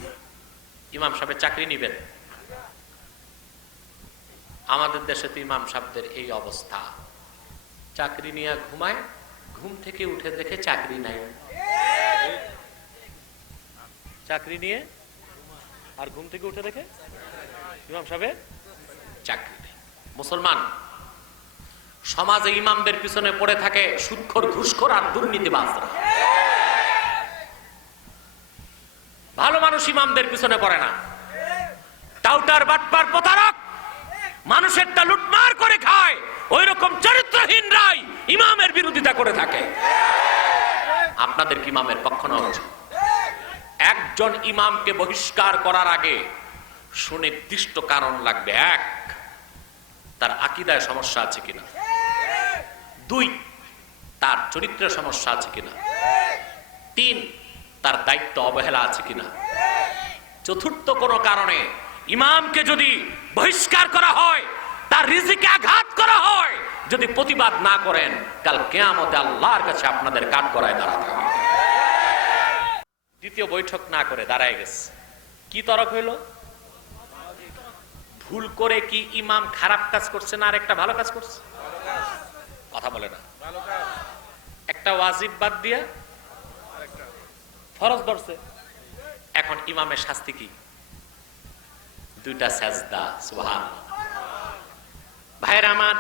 ইমাম সাহেবের চাকরি নিবেন। আমাদের দেশে তো ইমাম সাহেবদের এই অবস্থা, চাকরি নিয়ে ঘুমায়, ঘুম থেকে উঠে দেখে চাকরি নাই। চাকরি নিয়ে আর ঘুম থেকে উঠে দেখে ইমাম সাহেবের চাকরি নেই। মুসলমান সমাজে ইমামদের পিছনে পড়ে থাকে সুদখোর, ঘুষখোর আর দুর্নীতিবাজরা। ভালো মানুষ ইমামদের পিছনে পড়ে না। টাউটার, বাটপার, প্রতারক, মানুষেরটা লুটমার করে খায়, ওই রকম চরিত্রহীনরাই ইমামের বিরোধিতা করে থাকে। আপনাদের কি ইমামের পক্ষ নেওয়া উচিত? একজন ইমামকে বহিষ্কার করার আগে সুনির্দিষ্ট কারণ লাগবে। 1, তার আকীদায় সমস্যা আছে কিনা। 2, তার চরিত্রের সমস্যা আছে কিনা। 3, তার দায়িত্ব অবহেলা আছে কিনা। 4র্থ কোন কারণে ইমামকে যদি বহিষ্কার করা হয়, তার রিজিকে আঘাত করা হয়, যদি প্রতিবাদ না করেন, কাল কিয়ামতে আল্লাহর কাছে আপনাদের কাঠগড়ায় দাঁড়াতে হবে। দ্বিতীয় বৈঠক না করে দাঁড়ায় গেছে। কি তরক হইল? ভুল করে কি ইমাম খারাপ কাজ করছে না আর একটা ভালো কাজ করছে? কথা বলে না। একটা ওয়াজিব বাদ দিয়া ফরজ ধরছে। এখন ইমামের শাস্তি কি? দুইটা সাজদা। সুবহানাল্লাহ। ভাইরা আমার,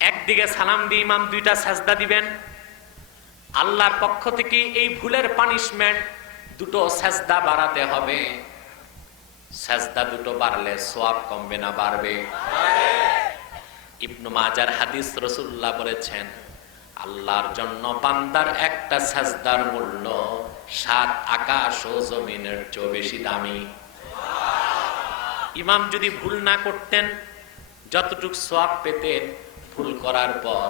একদিকে সালাম দিয়ে ইমাম দুইটা সাজদা দিবেন। আল্লাহর পক্ষ থেকে এই ভুলের পানিশমেন্ট দুটো সাজদা বাড়াতে হবে। সাজদা দুটো বাড়লে সওয়াব কমবে না বাড়বে? ইবনে মাজার হাদিস, রাসূলুল্লাহ বলেছেন আল্লাহর জন্য বান্দার একটা সাজদার মূল্য 7 আকাশ ও জমিনের চেয়ে বেশি দামি। ইমাম যদি ভুল না করতেন, যতটুকু সওয়াব পেতেন, ভুল করার পর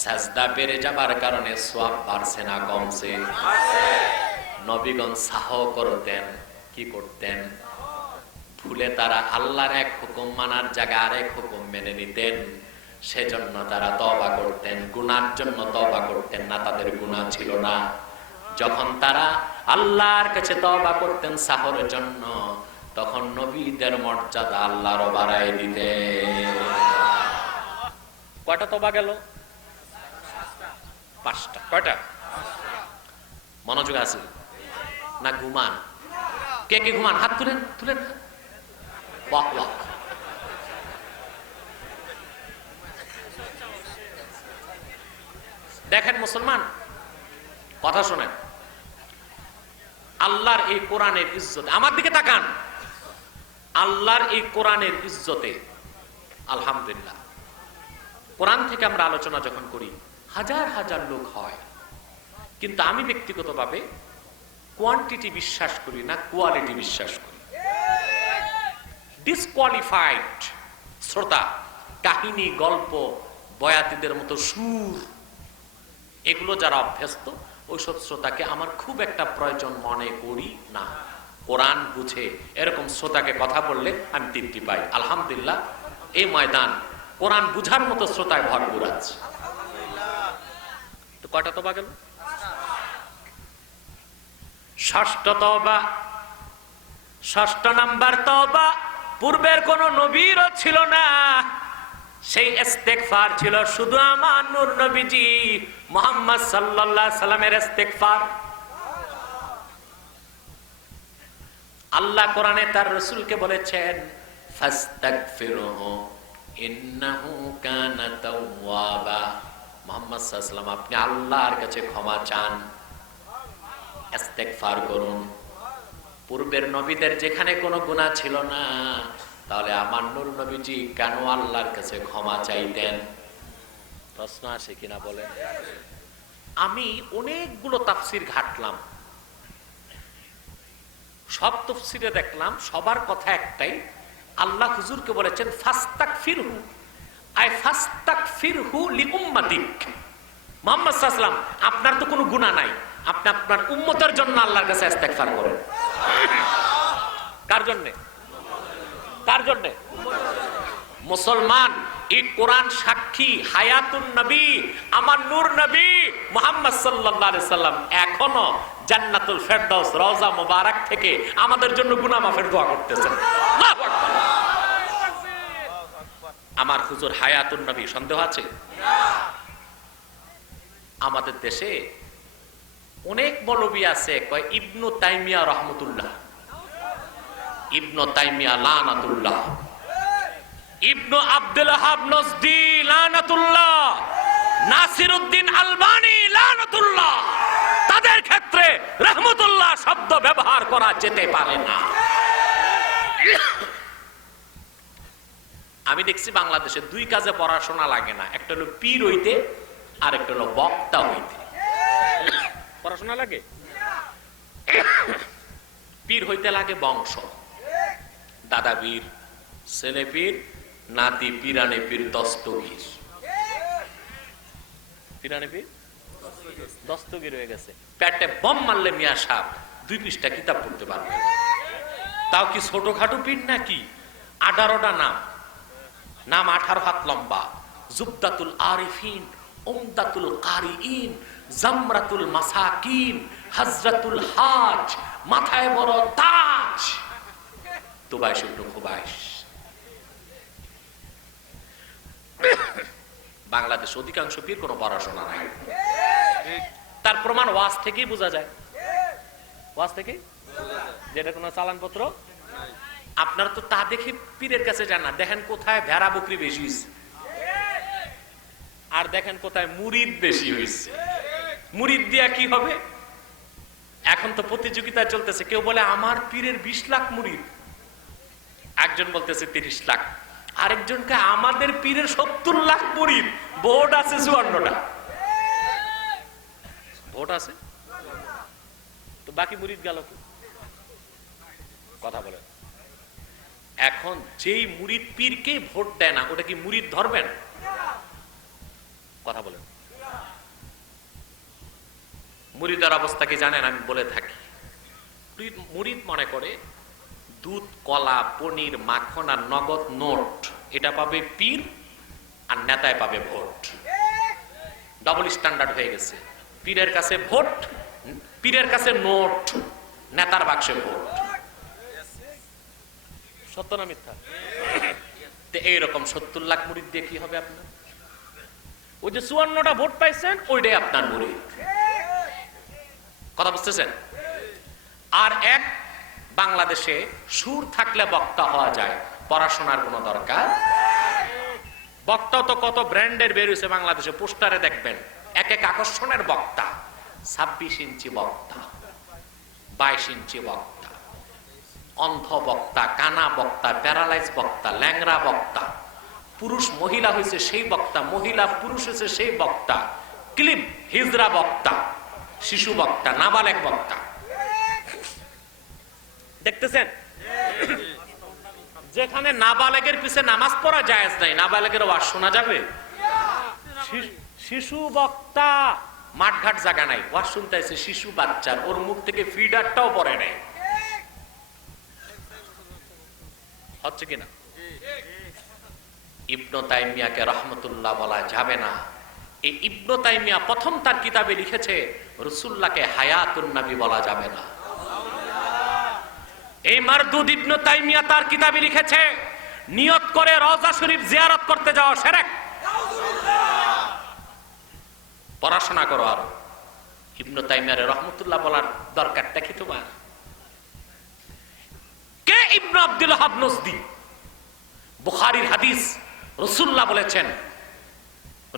সাজদা বেড়ে যাবার কারণে সওয়াব বাড়ছে না কমছে? নবীগণ সাহ করতেন, কি করতেন? ভুলে তারা আল্লাহর এক হুকুম মানার জায়গায় আরেক হুকুম মেনে নিতেন। সেজন্য তারা তওবা করতেন, গুনার জন্য তওবা করতেন না, তাদের গুনাহ ছিল না। যখন তারা আল্লাহর কাছে তওবা করতেন সাহরের জন্য, তখন নবীদের মর্যাদা আল্লাহরও বাড়ায় দিতেন। কয়টা তওবা গেল? 5টা। কয়টা? মনোযোগ আছে না? ঘুমান? কে কে ঘুমান? হাত তুলেন, তুলেন। বাহ বাহ। দেখেন মুসলমান, কথা শোনেন। আল্লাহর এই কোরআনের ইজ্জতে, আমার দিকে তাকান, আল্লাহর এই কোরআনের ইজ্জতে আলহামদুলিল্লাহ, কোরআন থেকে আমরা আলোচনা যখন করি হাজার হাজার লোক হয়, কিন্তু আমি ব্যক্তিগতভাবে কোয়ান্টিটি বিশ্বাস করি না, কোয়ালিটি বিশ্বাস করি। ডিসকোয়ালিফাইড শ্রোতা, কাহিনী, গল্প, বয়াতিদের মতো সুর, এগুলো যারা অভ্যস্ত, ওইসব শ্রোতাকে আমার খুব একটা প্রয়োজন মনে করি না। কোরআন বুঝে এরকম শ্রোতাকে কথা বললে আমি তৃপ্তি পাই। আলহামদুলিল্লাহ, এই ময়দান কোরআন বুঝার মতো শ্রোতায় ভরপুর আছে। তো কয়টা তওবা গেল? 6টা তওবা। 6 নাম্বার তওবা পূর্বের কোন নবীরও ছিল না। সেই ইস্তেগফার ছিল শুধু আমার নূর নবীজি মুহাম্মদ সাল্লাল্লাহু আলাইহি সাল্লামের ইস্তেগফার। আল্লাহ কোরআনে তার রাসূলকে বলেছেন ফাস্তাগফিরুহু ইন্নাহু কানা তাওয়াবা। মুহাম্মদ সাল্লাল্লাহু আলাইহি সাল্লাম, আপনি আল্লাহর কাছে ক্ষমা চান, ইস্তেগফার করুন। পূর্বের নবীদের যেখানে কোনো গুনাহ ছিল না, তাহলে আমার নূর নবীজি কেন আল্লাহর কাছে ক্ষমা চাইতেন? প্রশ্ন আসে কিনা বলেন? আমি অনেকগুলো তাফসীর ঘাটলাম, সব তাফসীরে দেখলাম সবার কথা একটাই, আল্লাহ হুজুরকে বলেছেন ফাস্তাগফিরহু, আই ফাস্তাগফিরহু লিউম্মাতিক। মুহাম্মদ সাল্লাল্লাহু আলাইহি ওয়াসাল্লাম, আপনার তো কোনো গুনাহ নাই, আপনি আপনার উম্মতের জন্য আল্লাহর কাছে ইস্তেগফার করেন। কার জন্য? কার জন্য? মুসলমান, এই কোরআন সাক্ষী, হায়াতুন নবী আমার নূর নবী মুহাম্মদ সাল্লাল্লাহু আলাইহি সাল্লাম এখনো জান্নাতুল ফেরদাউস রওজা মুবারক থেকে আমাদের জন্য গুনাহ মাফের দোয়া করতেছেন। আল্লাহু আকবার। আমার হুজুর হায়াতুন নবী, সন্দেহ আছে? আমাদের দেশে অনেক মৌলবী আছে, কয় ইবনু তাইমিয়া রহমতুল্লাহ, ইবনু তাইমিয়া লানাতুল্লাহ, ইবনু আব্দুল ওয়াহাব নজদি লানাতুল্লাহ, নাসিরউদ্দিন আলবানী লানাতুল্লাহ। তাদের ক্ষেত্রে রহমতুল্লাহ শব্দ ব্যবহার করা যেতে পারে না। আমি দেখছি বাংলাদেশে 2 কাজে পড়াশোনা লাগে না, একটা হলো পীর হইতে আর একটা হলো বক্তা হইতে। পড়াশোনা লাগে? পীর হইতে লাগে বংশ, দাদা পীর, ছেলে পীর, নাতি পিরানে পীর, দস্তগীর। পিরানে পীর দস্তগীর হয়ে গেছে। পেটে বম মারলে মিয়া সাহেব 2 পৃষ্ঠা কিতাব পড়তে পারবে, তাও কি ছোটখাটো পীর নাকি? 18টা নাম, নাম 18 হাত লম্বা। জুবদাতুল আরিফিন, উমদাতুল কারিইন, জামরাতুল মাসাকিন, হযরতুল হাজ, মাথায় বড় তাজ, তুবাইশ ইবনে খুবাইশ। বাংলাদেশ অধিকাংশ পীর কোনো পড়াশোনা নাই। তার প্রমাণ ওয়াজ থেকেই বোঝা যায়। ওয়াজ থেকে যেটা কোনো চালানপত্র আপনারা তো তা দেখে পীরের কাছে যান না। দেখেন কোথায় ভেড়া বকরি বেশি হয়েছে, আর দেখেন কোথায় মুরিদ বেশি হয়েছে। মুরিদ দিয়া কি হবে? এখন তো প্রতিযোগিতা চলতেছে। কেউ বলে আমার পীরের 20 লাখ মুরিদ, একজন বলতেছে 30 লাখ, আরেকজনকে আমাদের পীরের 70 লাখ মুরিদ। ভোট আছে 54টা, ভোট আছে তো বাকি মুরিদ গেল কথা বলে। এখন যেই মুরিদ পীরকে ভোট দেয় না, ওটা কি মুরিদ ধরবেন? কথা বলেন। মুরিদের অবস্থা কি জানেন? আমি বলে থাকি, মুরিদ মনে করে দুধ, কলা, পনির, মাখন আর নগদ নোট এটা পাবে পীর, আর নেতায় পাবে ভোট। ডাবল স্ট্যান্ডার্ড হয়ে গেছে। পীরের কাছে ভোট, পীরের কাছে নোট, নেতার বাক্সে ভোট। সত্য না মিথ্যা? এইরকম 70 লাখ মুরিদ দিয়ে কি হবে আপনার? ওই যে 54টা ভোট পাইছেন, ওইটাই আপনার মুরিদ। কথা বুঝতেছেন? আর এক বাংলাদেশে সুর থাকলে বক্তা হওয়া যায়, পড়াশোনার কোনো দরকার। বক্তা তো কত ব্র্যান্ডের বের হয়েছে বাংলাদেশে, পোস্টারে দেখবেন এক এক আকর্ষণের বক্তা। 26 ইঞ্চি বক্তা, 22 ইঞ্চি বক্তা, অন্ধ বক্তা, কানা বক্তা, প্যারালাইজ বক্তা, ল্যাংরা বক্তা, পুরুষ মহিলা হয়েছে সেই বক্তা, মহিলা পুরুষ হয়েছে সেই বক্তা, ক্লিপ হিজরা বক্তা, শিশু বক্তা, নাবালেক বক্তা। দেখতেছেন? যেখানে নাবালেগের পিছে নামাজ পড়া জায়েজ নাই, নাবালেগের ওয়াজ শোনা যাবে? শিশু বক্তা, মাঠঘাট জায়গা নাই, ওয়াজ শুনতে আছে শিশু বাচ্চার, ওর মুখ থেকে ফিডারটাও পড়ে নাই। হচ্ছে কিনা? ইবনে তাইমিয়াকে রহমতুল্লাহ বলা যাবে না। এই ইবনে তাইমিয়া প্রথম তার কিতাবে লিখেছে রাসূলুল্লাহকে হায়াতুন নবী বলা যাবে না। এই মারদুদ ইবনে তাইমিয়া তার কিতাবে লিখেছে নিয়ত করে রওজা শরীফ জিয়ারত করতে যাওয়া শিরক। পড়াশোনা করো। আর ইবনে তাইমিয়ার রহমতুল্লাহ বলার দরকারটা কি তোমার? কে ইবনে আব্দুল ওয়াহাব নজদি? বুখারীর হাদিস, রাসূলুল্লাহ বলেছেন,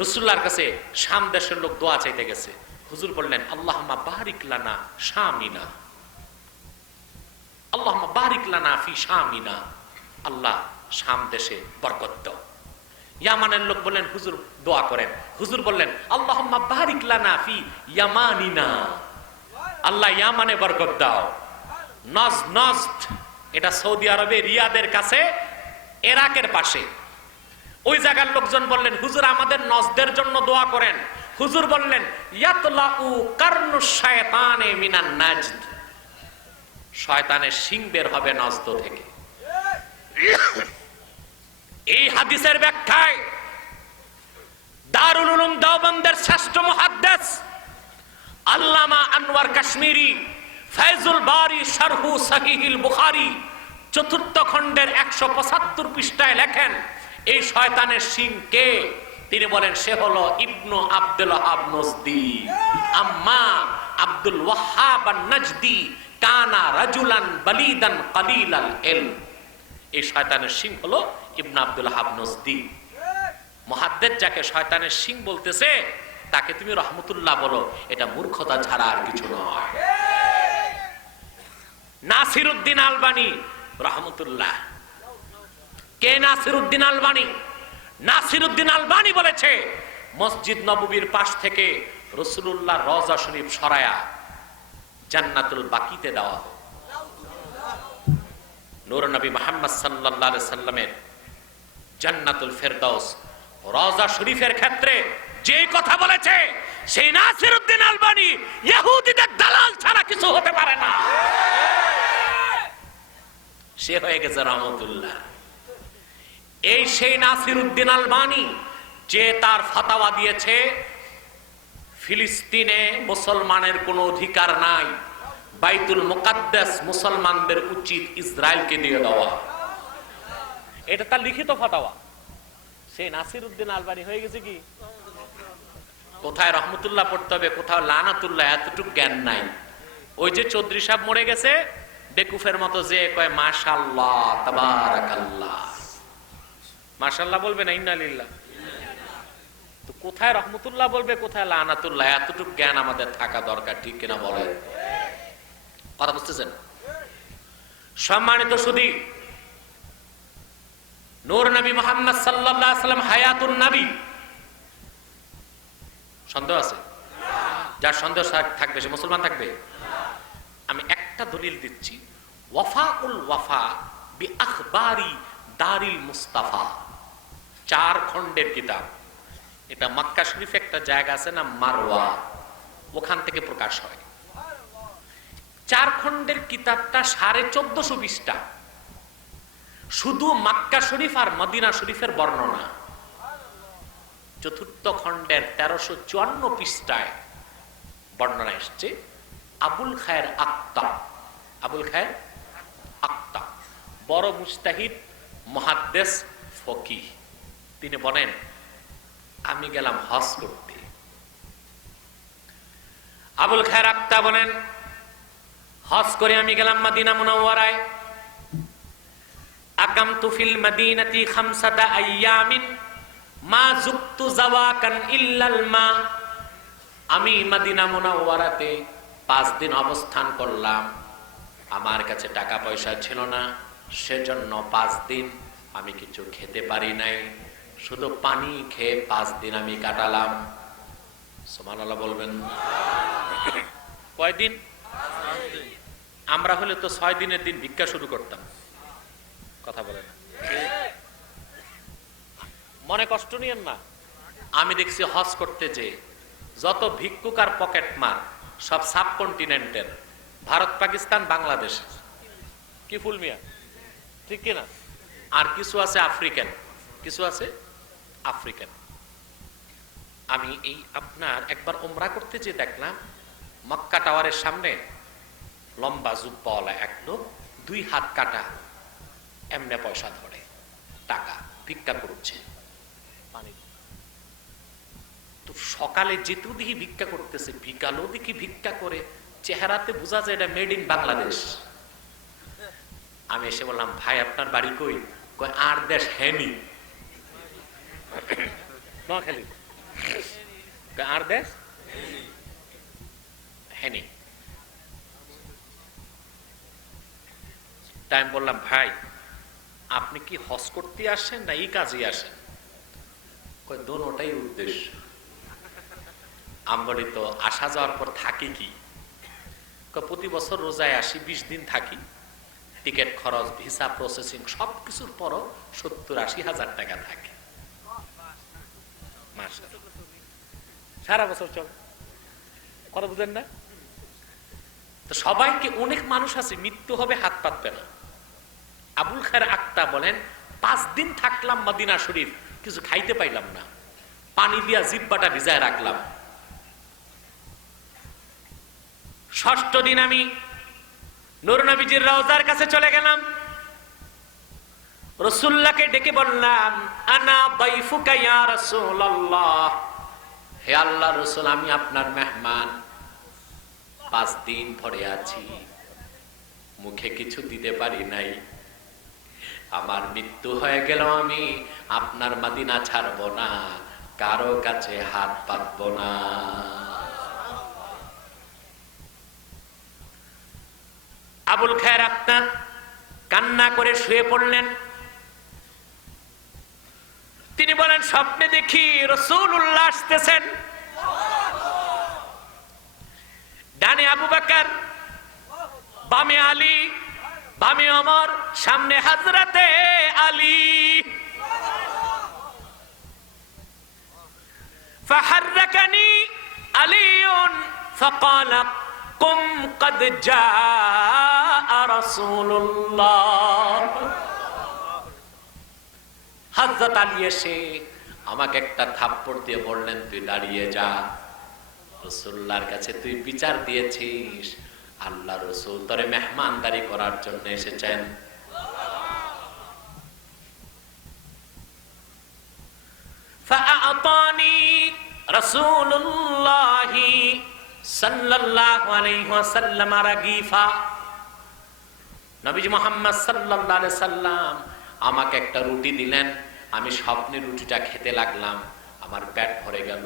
রাসূলুল্লাহর কাছে শাম দেশের লোক দোয়া চাইতে গেছে। হুজুর বললেন আল্লাহুম্মা বারিক লানা শামিনা, আল্লাহুম্মা বারিক লানা ফি শামিনা, আল্লাহ শাম দেশে বরকত দাও। ইয়ামানের লোক বললেন হুজুর দোয়া করেন। হুজুর বললেন আল্লাহুম্মা বারিক লানা ফি ইয়ামানিনা, আল্লাহ ইয়ামানে বরকত দাও। নজদ, এটা সৌদি আরবে রিয়াদের কাছে, ইরাকের পাশে। ওই জায়গার লোকজন বললেন হুজুর আমাদের নজদের জন্য দোয়া করেন। হুজুর বললেন ইয়াতলাউ কারনুশ শায়তানে মিনান নাজদ, শয়তানের শিং বের হবে নজদ থেকে। এই হাদিসের ব্যাখ্যায় দারুল উলুম দেওবন্দের শ্রেষ্ঠ মুহাদ্দিস আল্লামা আনোয়ার কাশ্মীরি ফায়জুল বারি শারহু সহিহুল বুখারী 4th খণ্ডের 175 পৃষ্ঠায় লেখেন এই শয়তানের শিং কে? তিনি বলেন সে হলো ইবনু আব্দুল ওয়াহাব নজদি। আম্মা আব্দুল ওয়াহাব আন-নাজদি কানা রাজুলান বালিদান কালিলাল ইলম। এই শয়তানের শিং হলো ইবনে আব্দুল ওয়াহাব নজদি। মুহাদ্দিস যাকে শয়তানের শিং বলতেছে তাকে তুমি রহমতুল্লাহ বলো, এটা মূর্খতা ছাড়া আর কিছু নয়। নাসিরউদ্দিন আলবানী রহমতুল্লাহ, কে নাসিরউদ্দিন আলবানী? নাসিরউদ্দিন আলবানী বলেছে মসজিদ নববীর পাশ থেকে রাসূলুল্লাহ রওজা শরীফ সরায়া জান্নাতুল বাকিতে দেওয়া হোক। নূর নবী মুহাম্মদ সাল্লাল্লাহু আলাইহি সাল্লামের জান্নাতুল ফেরদাউস রওজা শরীফের ক্ষেত্রে যে কথা বলেছে সেই নাসিরউদ্দিন আলবানী ইহুদিদের দালাল ছাড়া কিছু হতে পারে না। সে হয়ে গেছে রহমতুল্লাহ। এই সেই নাসিরউদ্দিন আলবানী যে তার ফতোয়া দিয়েছে ফিলিস্তিনে মুসলমানের কোনো অধিকার নাই, বাইতুল মুকাদ্দাস মুসলমানদের উচিত ইসরায়েলকে দিয়ে দেওয়া। এটা তার লিখিত ফাতাওয়া। সে নাসির উদ্দিন আলবানি হয়ে গেছে কি, কোথায় রহমতুল্লাহ পড়তে হবে, কোথাও লানাতুল্লাহ, এতটুকু জ্ঞান নাই। ওই যে চৌধুরী সাহেব মরে গেছে, বেকুফের মতো যে কয় মাশাআল্লাহ তাবারাকাল্লাহ, মাশাআল্লাহ বলবে না ইন্নালিল্লাহ। তো কোথায় রহমতুল্লাহ বলবে, কোথায় লানাতুল্লাহ, এতটুকু জ্ঞান আমাদের থাকা দরকার, ঠিক কিনা বলে? কথা বুঝতেছেন? সম্মানিত সুধী, নূর নবী মুহাম্মদ সাল্লাল্লাহু আলাইহি ওয়াসাল্লাম হায়াতুন নবী। সন্দেহ আছে? যার সন্দেহ থাকবে সে মুসলমান থাকবে? আমি একটা দলিল দিচ্ছি, ওয়াফাউল ওয়াফা বি আখবারি দারিল মুস্তাফা, 4 খণ্ডের কিতাব। এটা মক্কা শরীফে একটা জায়গা আছে না মারওয়া, ওখান থেকে প্রকাশ হয়। 4 খণ্ডের কিতাবটা 1450 পৃষ্ঠা, শুধু মক্কা শরীফ আর মদিনা শরীফের বর্ণনা। 4th খণ্ডের 1354 পৃষ্ঠায় বর্ণনা এসছে আবুল খায়ের আক্তা। আবুল খায়ের আক্তা বড় মুজতাহিদ, মুহাদ্দিস, ফকিহ। তিনি বলেন, আমি গেলাম হজ করতে। আবুল খায়ের আক্তা বলেন, হজ করে আমি গেলাম মদিনা মুনাওয়ারায়। আকামতু ফিল মদিনাতি 5 আইয়ামিন মা যুক্তু যাওয়াকান ইল্লাল মা। আমি মদিনা মুনাওয়ারাতে 5 দিন অবস্থান করলাম। আমার কাছে টাকা পয়সা ছিল না, সেজন্য 5 দিন আমি কিছু খেতে পারি নাই, শুধু পানি খেয়ে 5 দিন আমি কাটালাম। সুবহানাল্লাহ বলবেন। কয়দিন? আমরা হলে তো 6 দিনের দিন ভিক্ষা শুরু করতাম। কথা বলে না, মনে কষ্ট নিয়েন না। আমি দেখছি হজ করতে যে যত ভিক্ষুক আর পকেট মার সব সাবকন্টিনেন্টের, ভারত, পাকিস্তান, বাংলাদেশ, কি ফুল মিয়া, ঠিক কিনা? আর কিছু আছে আফ্রিকান, কিছু আছে আফ্রিকান। আমি এই আপনার একবার উমরা করতে যে দেখলাম মক্কা টাওয়ারের সামনে লম্বা জুব্বাওয়ালা এক লোক, 2 হাত কাটা, এমনে পয়সা ধরে টাকা ভিক্ষা করছে। তো সকালে যেতেও দেখি ভিক্ষা করতেছে, বিকালেও দেখি ভিক্ষা করে, চেহারাতে বোঝা যায় এটা মেড ইন বাংলাদেশ। আমি এসে বললাম, ভাই আপনার বাড়ি কই? কয় আর দেশ হেনি, নোয়াখালী। আর দেশ হেনি। তাই আমি বললাম, ভাই আপনি কি হজ করতে আসেন না এই কাজে আসেন? কয় দোনোটাই উদ্দেশ্য। আমি তো আসা যাওয়ার পর থাকি কি? প্রতি বছর রোজায় আসি, 20 দিন থাকি, টিকিট খরচ, ভিসা প্রসেসিং সবকিছুর পরও 70-80 হাজার টাকা থাকে মাসে, সারা বছর চলে। কথা বুঝেন না? তো সবাইকে, অনেক মানুষ আছে মৃত্যু হবে হাত পাতবে না। আবুল খায়ের আক্তা বলেন, 5 দিন থাকলাম মদিনা শরীফ, কিছু খাইতে পাইলাম না, পানি দিয়া জিব্বাটা ভিজায় রাখলাম। 6ষ্ঠ দিন আমি নূর নবীজির রওজার কাছে চলে গেলাম। রাসূলুল্লাহকে ডেকে বললাম, আনা দাইফুকা ইয়া রাসূলুল্লাহ, হে আল্লাহর রাসূল, আমি আপনার মেহমান, 5 দিন ধরে আছি, মুখে কিছু দিতে পারি নাই, আমার মৃত্যু হয়ে গেল, আমি আপনার মদিনা ছাড়ব না, কারো কাছে হাত পাতব না। আবুল খায়ের আক্তা কান্না করে শুয়ে পড়লেন। তিনি বলেন, স্বপ্নে দেখি রাসূলুল্লাহ আসতেছেন, ডানে আবু বকর, বামে আলী, বামে ওমর, সামনে হযরতে আলী। ফাহাররাকানি আলীউন ফাকালা কুম কদ জাআ রাসূলুল্লাহ। হযরত আলী এসে আমাকে একটা থাপ্পড় দিয়ে বললেন, তুই দাঁড়িয়ে যা, রাসূলুল্লাহর কাছে তুই বিচার দিয়েছিস, আল্লাহ রাসূল তোরে মেহমানদারি করার জন্য এসেছেন। ফাআতানি রাসূলুল্লাহ সাল্লাল্লাহু আলাইহি ওয়াসাল্লাম রাগীফা, নবীজি মুহাম্মদ সাল্লাল্লাহু আলাইহি সাল্লাম আমাকে একটা রুটি দিলেন। আমি স্বপ্নে রুটিটা খেতে লাগলাম, আমার পেট ভরে গেল।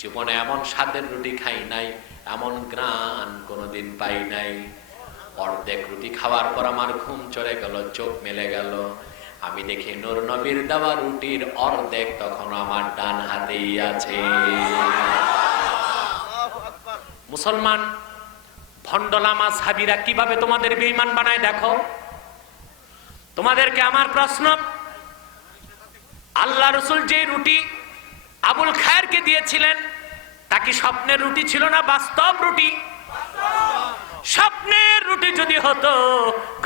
জীবনে এমন স্বাদের রুটি খাই নাই, এমন ঘ্রাণ কোনোদিন পাই নাই। অর্ধেক রুটি খাওয়ার পর আমার ঘুম চলে গেল, চোখ মেলে গেল। আমি দেখি নূর নবীর দেওয়া রুটির অর্ধেক তখন আমার ডান হাতেই আছে। মুসলমান ভণ্ডলামা সাহাবীরা কিভাবে তোমাদের বেঈমান বানায় দেখো। তোমাদেরকে আমার প্রশ্ন, আল্লাহ রাসূল যে রুটি আবুল খায়েরকে দিয়েছিলেন তা কি স্বপ্নের রুটি ছিল না বাস্তব রুটি? স্বপ্নের রুটি যদি হতো,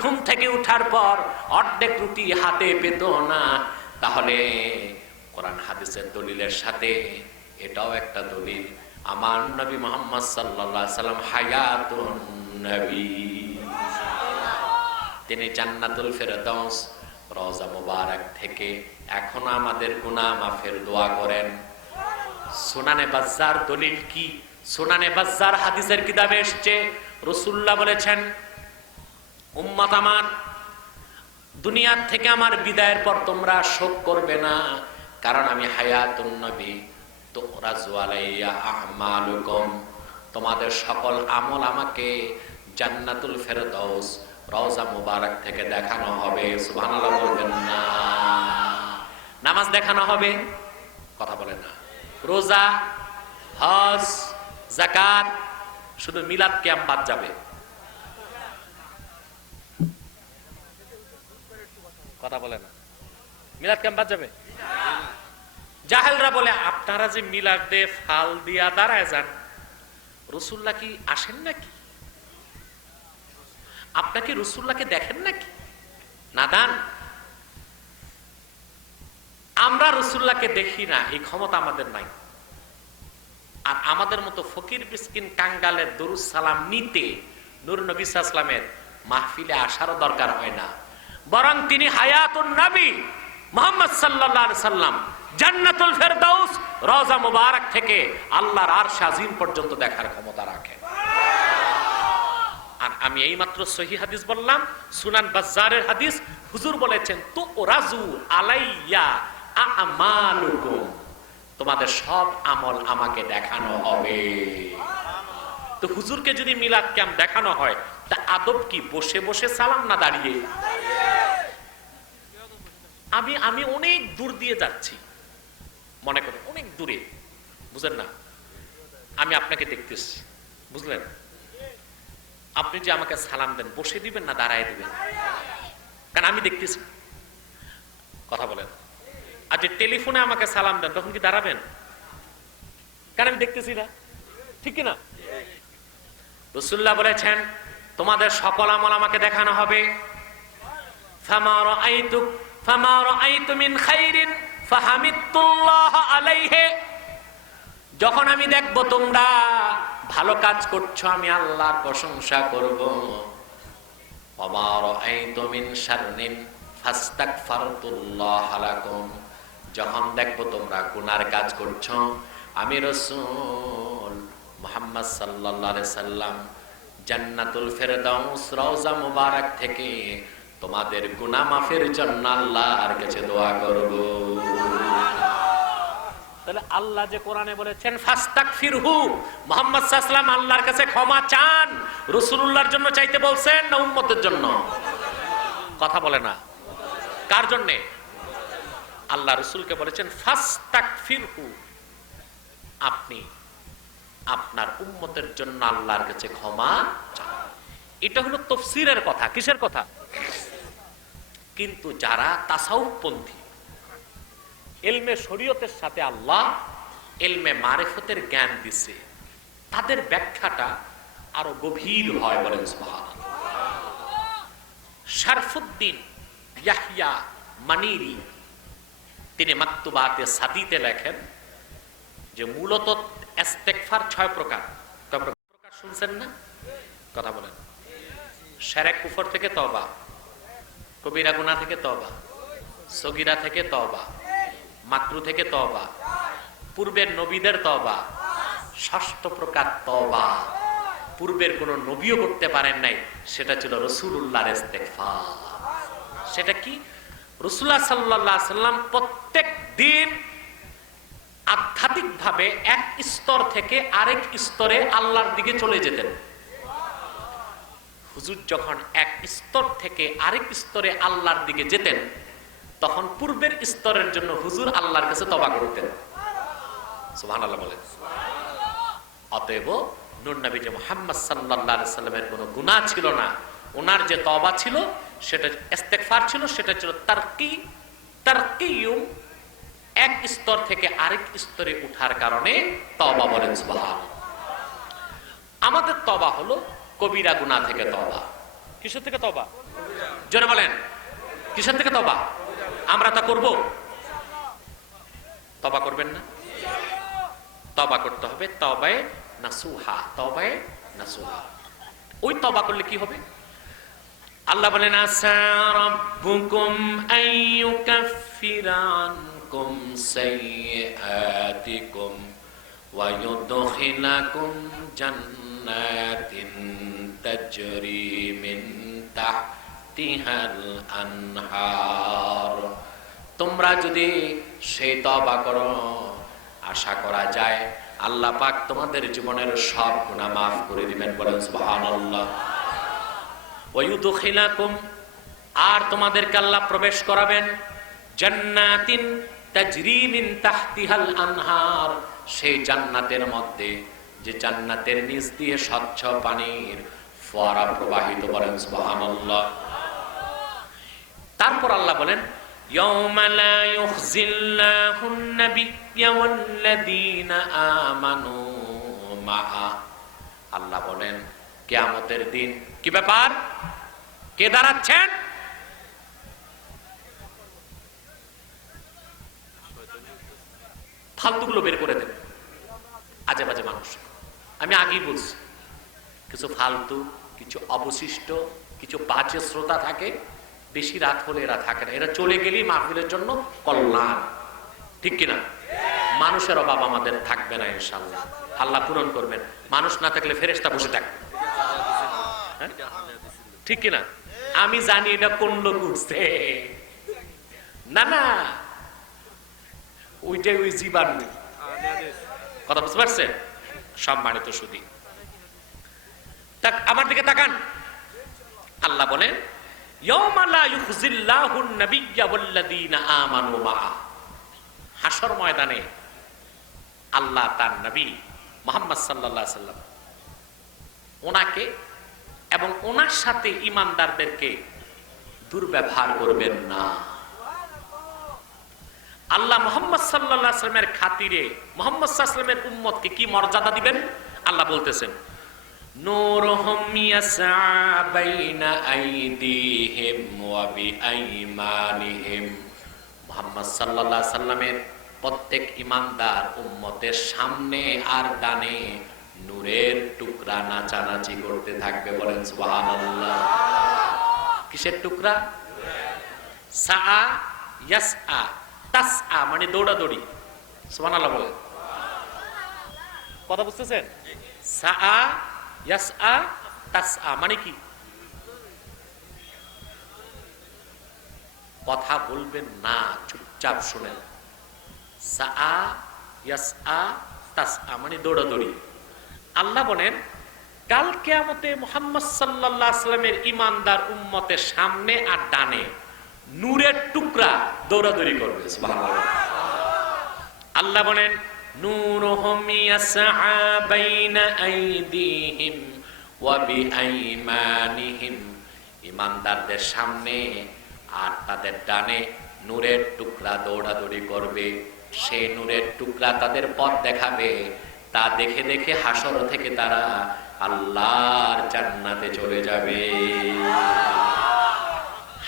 ঘুম থেকে উঠার পর অর্ধেক রুটি হাতে পেত না, তাহলে কোরআন হাদিসের দলিলের সাথে এটাও একটা দলিল, আমার নবী মুহাম্মদ সাল্লাল্লাহু আলাইহি সাল্লাম হায়াতুন নবী। তিনি জান্নাতুল ফেরদাউস রওজা মুবারক থেকে এখনো আমাদের গুনাহ মাফের দোয়া করেন। সুনানে বাজ্জার দলিল কি? সুনানে বাজ্জার হাদিসের কিতাবে এসেছে, রাসূলুল্লাহ বলেছেন, উম্মত আমার, দুনিয়ার থেকে আমার বিদায়ের পর তোমরা শোক করবে না, কারণ আমি হায়াতুন নবী তুরাজু আলাইয়া আমালুকুম, তোমাদের সকল আমল আমাকে জান্নাতুল ফেরদাউস রওজা মুবারক থেকে দেখানো হবে। সুবহানাল্লাহ বলবেন না? নামাজ দেখানো হবে, কথা বলে না। রোজা, হজ, যাকাত, শুধু মিলাদ ক্যাম্প বাদ যাবে, কথা বলে না। মিলাদ ক্যাম্প বাদ যাবে। জাহেলরা বলে আপনারা যে মিলাদে ফাল দিয়া দাঁড়ায় যান, রাসূলুল্লাহ কি আসেন নাকি? আপনাকে রাসূলুল্লাহকে দেখেন নাকি? নাদান, আমরা রাসূলুল্লাহকে দেখি না, এই ক্ষমতা আমাদের নাই। আর আমাদের মতো ফকির মিসকিন কাঙ্গালের দরুদ সালাম নিতে নূর নবী সাল্লাল্লাহু আলাইহি ওয়াসাল্লামের মাহফিলে আসারও দরকার হয় না, বরং তিনি হায়াতুন নবী মুহাম্মদ সাল্লাল্লাহু আলাইহি সাল্লাম জান্নাতুল ফেরদাউস রওজা মুবারক থেকে আল্লাহর আরশ আজিম পর্যন্ত দেখার ক্ষমতা রাখেন। আর আমি এইমাত্র সহিহ হাদিস বললাম, সুনান বাজ্জারের হাদিস, হুজুর বলেছেন তুরাজু আলাইয়া আমালুকুম, তোমাদের সব আমল আমাকে দেখানো হবে। তো হুজুরকে যদি মিলাদ ক্যাম্প দেখানো হয়, তা আদব কি বসে বসে সালাম না দাঁড়িয়ে? আমি অনেক দূর দিয়ে যাচ্ছি, মনে করেন অনেক দূরে, বুঝেন না, আমি আপনাকে দেখতেছি, বুঝলেন? আপনি যে আমাকে সালাম দেন, বসে দিবেন না দাঁড়ায় দিবেন? কারণ আমি দেখতেছি, কথা বলেন। আর যে টেলিফোনে আমাকে সালাম দেন, তখন কি দাঁড়াবেন? কারণ আমি দেখতেছি না, ঠিক কিনা? রাসূলুল্লাহ বলেছেন, তোমাদের সকল আমল আমাকে দেখানো হবে। ফামা রাআইতু মিন খাইরিন ফাহামিদতুল্লাহ আলাইহি, যখন আমি দেখব তোমরা ভালো কাজ করছো, আমি আল্লাহর প্রশংসা করব। ওয়া রাআইতু মিন শাররিন ফাস্তাগফারতুল্লাহ লাকুম, যখন দেখব তোমরা গুনার কাজ করছো, আমি রাসূল মুহাম্মদ সাল্লাল্লাহু আলাইহি সাল্লাম জান্নাতুল ফেরদাউস রওজা মুবারক থেকে তোমাদের গুনাহ মাফের জন্য আল্লাহর কাছে দোয়া করব। তাহলে আল্লাহ যে কোরআনে বলেছেন ফাস্তাগফিরহু, মুহাম্মদ সাল্লাল্লাহু আলাইহি সাল্লাম আল্লাহর কাছে ক্ষমা চান, রাসূলুল্লাহর জন্য চাইতে বলছেন না উম্মতের জন্য? কথা বলে না। কার জন্য? আল্লাহ রাসূলকে বলেছেন ফাস্তাগফিরহু, আপনি আপনার উম্মতের জন্য আল্লাহর কাছে ক্ষমা চান। এটা হলো তাফসীরের কথা। কিসের কথা? কিন্তু যারা তাসাউফপন্থী, ইলমে শরীয়তের সাথে আল্লাহ ইলমে মারিফতের জ্ঞান দিছে, তাদের ব্যাখ্যাটা আরো গভীর হয়, বলেন সুবহানাল্লাহ। শরফুদ্দিন ইয়াহইয়া মানিরি তিনি মাকতুবাতে সাদিতে লেখেন যে মূলত ইস্তেগফার 6 প্রকার। কয় প্রকার শুনছেন না? কথা বলেন। শিরক কুফর থেকে তওবা, কবিরা গুনাহ থেকে তওবা, সগীরা থেকে তওবা, মাকরু থেকে তওবা, পূর্বের নবীদের তওবা। 6ষ্ঠ প্রকার তওবা পূর্বের কোন নবীও করতে পারেন নাই, সেটা ছিল রাসূলুল্লাহর ইস্তেগফার। সেটা কি? রাসূলুল্লাহ সাল্লাল্লাহু আলাইহি সাল্লাম প্রত্যেক দিন আধ্যাত্মিকভাবে এক স্তর থেকে আরেক স্তরে আল্লাহর দিকে চলে যেতেন। হুজুর যখন এক স্তর থেকে আরেক স্তরে আল্লাহর দিকে যেতেন, তখন পূর্বের স্তরের জন্য হুজুর আল্লাহর কাছে তওবা করতেন। সুবহানাল্লাহ বলেন। অতএব নূর নবী যে মুহাম্মদ সাল্লাল্লাহু আলাইহি সাল্লামের কোনো গুনাহ ছিল না, ওনার যে তওবা ছিল সেটা ইস্তেগফার ছিল, সেটা ছিল তারকিয়ুম, এক স্তর থেকে আরেক স্তরে উঠার কারণে তওবা বলেন সুবহানাল্লাহ। আমাদের তওবা হলো কবিরা গুনাহ থেকে তওবা। কিসের থেকে তওবা? জোরে বলেন, কিসের থেকে তওবা? আমরা তা করব? তওবা করবেন না? তওবা করতে হবে তওবায়ে নাসুহা, তওবায়ে নাসুহা। ওই তওবা করলে কি হবে? আল্লাহ বলেন আসা রাব্বুকুম আইয়ুকাফিরা আনকুম সাইয়্যাতিকুম ওয়া ইউদখিলাকুম জান্নাতিন তাজরি মিন তাহতিহাল আনহার। তোমরা যদি সেই তওবা করো, আশা করা যায় আল্লাহ পাক তোমাদের জীবনের সব গুনাহ মাফ করে দিবেন। বলেন সুবহানাল্লাহ। ওয়া ইউদখিলাকুম, আর তোমাদেরকে আল্লাহ প্রবেশ করাবেন জান্নাতিন তাজরি মিন তাহতিহাল আনহার, সেই জান্নাতের মধ্যে যে জান্নাতের নিচ দিয়ে স্বচ্ছ পানির ফোয়ারা প্রবাহিত। বলেন সুবহানাল্লাহ। তারপর আল্লাহ বলেন ইয়াউমা লা ইউখজিল্লাহুন নাবিয়্যা ওয়াল্লাযীনা আমানু মাআ। আল্লাহ বলেন কিয়ামতের দিন কি ব্যাপার? কে দাঁড়াচ্ছেন? ফালতুগুলো বের করে দেন, আজে বাজে মানুষ। আমি আগেই বলছি, কিছু ফালতু, কিছু অবশিষ্ট, কিছু বাজে শ্রোতা থাকে। বেশি রাত হলে এরা থাকে না, এরা চলে গেলেই মাহফিলের জন্য কল্যাণ। ঠিক কিনা? মানুষের অভাব আমাদের থাকবে না ইনশাআল্লাহ, আল্লাহ পূরণ করবেন। মানুষ না থাকলে ফেরেশতা বসে থাকবে। ঠিক কিনা? আমি জানি এটা কোন লোক উঠছে, না না, ওইটাই ওই জীবাণু। কথা বুঝতে পারছেন? সম্মানিত সুধী, আমার দিকে তাকান। আল্লাহ বলেন ইয়াউমা লা ইউখজিল্লাহুন নাবিয়্যা ওয়াল্লাযীনা আমানু মাআ। হাসর ময়দানে আল্লাহ তার নবী মুহাম্মদ সাল্লাল্লাহু আলাইহি সাল্লাম, ওনাকে এবং ওনার সাথে ঈমানদারদেরকে দুর্ব্যবহার করবেন না। আল্লাহ মুহাম্মদ সাল্লাল্লাহু আলাইহি সাল্লামের খাতিরে মুহাম্মদ সাল্লাল্লাহু আলাইহি সাল্লামের উম্মতকে কি মর্যাদা দিবেন? আল্লাহ বলতেছেন নূরুহুম ইয়াসআ বাইনা আইদিহিম ওয়া বিআইমানিহিম। মুহাম্মদ সাল্লাল্লাহু আলাইহি সাল্লামের প্রত্যেক ঈমানদার উম্মতের সামনে আর ডানে নূরের টুকরা নাচানাচি করতে থাকবে। বলেন সুবহানাল্লাহ। কিসের টুকরা? সাআ ইয়াসআ, তাসআ মানে দৌড়াদৌড়ি। সুবহানাল্লাহ বলেন। কথা বুঝতেছেন? সাআ ইয়াসআ তাসআ মানে কি? কথা বলবেন না, চুপচাপ শুনেন। সাআ ইয়াসআ তাসআ মানে দৌড়াদৌড়ি। আল্লাহ বলেন কাল কিয়ামতে মুহাম্মদ সাল্লাল্লাহু আলাইহি সাল্লামের ঈমানদার উম্মতের সামনে আর ডানে নূরের টুকরা দৌড়াদৌড়ি করবে। সুবহানাল্লাহ। আল্লাহ বলেন নূরুহুম ইয়াসআ বাইনা আইদিহিম ওয়া বিআইমানিহিম। ঈমানদারদের সামনে আর তাদের ডানে নূরের টুকরা দৌড়াদৌড়ি করবে। সেই নূরের টুকরা তাদের পথ দেখাবে। তা দেখে দেখে হাসর থেকে তারা আল্লাহর জান্নাতে চলে যাবে।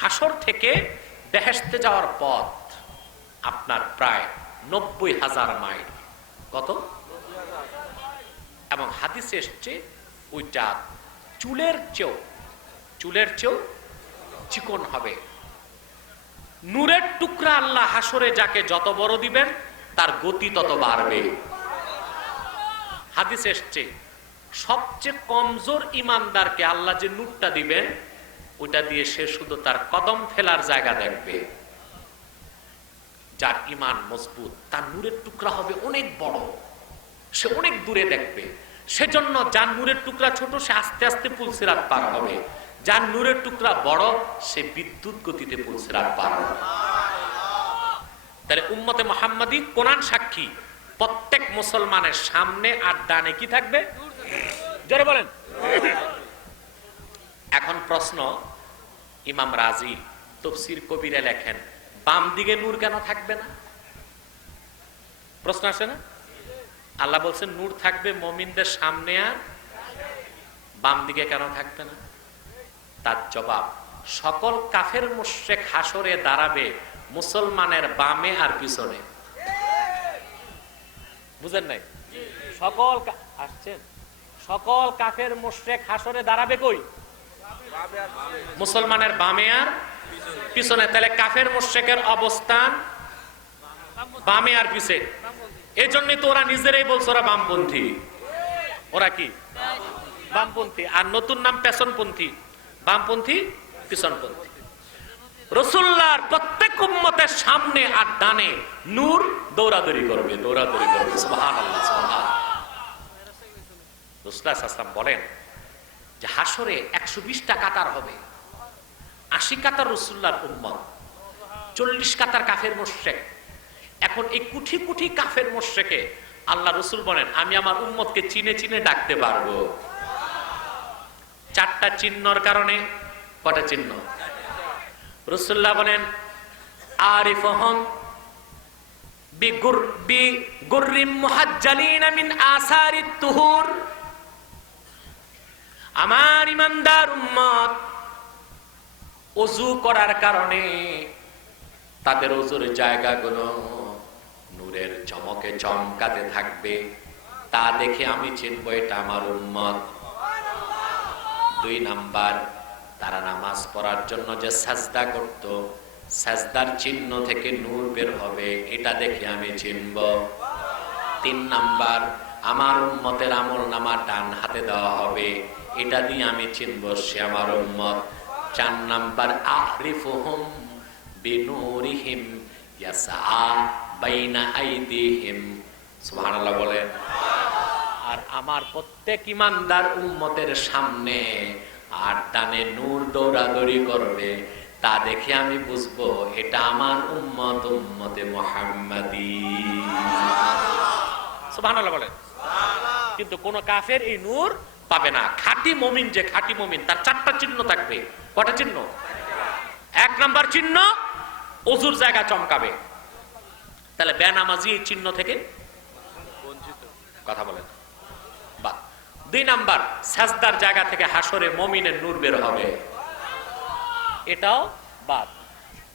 হাসর থেকে বেহেশতে যাওয়ার পথ আপনার প্রায় 90,000 মাইল। কত? এবং হাদিসে এসছে ওইটা চুলের চেয়েও চিকন হবে। নূরের টুকরা আল্লাহ হাসরে যাকে যত বড় দিবেন তার গতি তত বাড়বে। হাদিসে এসছে সবচেয়ে কমজোর ইমানদারকে আল্লাহ যে নূরটা দিবেন ওইটা দিয়ে সে শুধু তার কদম ফেলার জায়গা দেখবে। যার ইমান মজবুত তার নূরের টুকরা হবে অনেক বড়, সে অনেক দূরে দেখবে। সেজন্য যার নূরের টুকরা ছোট সে আস্তে আস্তে পুলসিরাত পার হবে, যার নূরের টুকরা বড় সে বিদ্যুৎ গতিতে পুলসিরাত পার হবে। তাহলে উম্মতে মুহাম্মাদি কোরআন সাক্ষী প্রত্যেক মুসলমানের সামনে আর ডানে কি থাকবে? জোরে বলেন। এখন প্রশ্ন, ইমাম রাজি তাফসীর কবিরে লেখেন বাম দিকে নূর কেন থাকবে না? প্রশ্ন আসে না? আল্লাহ বলছেন নূর থাকবে মুমিনদের সামনে আর বাম দিকে, কেন থাকবে না? তার জবাব, সকল কাফের মুশরিক হাসরে দাঁড়াবে মুসলমানের বামে আর পিছনে। বুঝেন নাই? সকল কাফের মুশরিক হাসরে দাঁড়াবে কই? মুসলমানের বামে আর পিছনে। তাহলে কাফের মুশরিকের অবস্থান বামে আর পিছে। এই জন্যই তো ওরা নিজেরাই বলছে ওরা বামপন্থী। ওরা কি? বামপন্থী। আর নতুন নাম পেছনপন্থী। বামপন্থী, পিছনপন্থী। রাসূলুল্লাহর প্রত্যেক উম্মতের সামনে আর ডানে নূর দৌড়াদৌড়ি করবে। সুবহানাল্লাহ, সুবহানাল্লাহ। রাসূলুল্লাহ সাল্লাল্লাহু আলাইহি ওয়াসাল্লাম বলেন যে হাসরে 120টা কাতার হবে। 80 কাতার রাসূলুল্লাহর উম্মত, 40 কাতার কাফের মুশরিক। এখন এই কোটি কোটি কাফের মুশরিকে আল্লাহ রাসূল বলেন আমি আমার উম্মতকে চিনে চিনে ডাকতে পারবো। 4টা চিহ্নর কারণে। কটা চিহ্ন? রাসূলুল্লাহ বলেন আরিফুহুম বিগুররিম মুহাজ্জালিন মিন আসারিত তুহুর। আমার ইমানদার উম্মত ওযু করার কারণে তাদের ওযুর জায়গাগুলো নূরের চমকে চমকাতে থাকবে, তা দেখে আমি চিনব এটা আমার উম্মত। 2 নাম্বার, তারা নামাজ পড়ার জন্য যে সাজদা করত, সাজদার চিহ্ন থেকে নূর বের হবে, এটা দেখে আমি চিনব। 3 নাম্বার, আমার উম্মতের আমলনামা ডান হাতে দেওয়া হবে, এটা দিয়ে আমি চিনব সে আমার উম্মত। 4 নাম্বার, আরিফুহুম বিনুরিহিম ইয়াসআ বাইনা আইদিহিম। সুবহানাল্লাহ বলেন। আর আমার প্রত্যেক ইমানদার উম্মতের সামনে আর ডানে নূর দৌড়াদৌড়ি করবে, তা দেখে আমি বুঝবো এটা আমার উম্মত, উম্মতে মুহাম্মাদি। সুবহানাল্লাহ বলেন। কিন্তু কোন কাফের এই নূর পাবে না। খাঁটি মুমিন যে খাঁটি মুমিন তার 4টা চিহ্ন থাকবে। কটা চিহ্ন? 1 নাম্বার চিহ্ন ওযুর জায়গা চমকাবে। তাহলে বেনামাজি এই চিহ্ন থেকে বঞ্চিত। কথা বলেন। 2 নাম্বার, সাজদার জায়গা থেকে হাসরে মুমিনের নূর বের হবে, এটাও বাদ।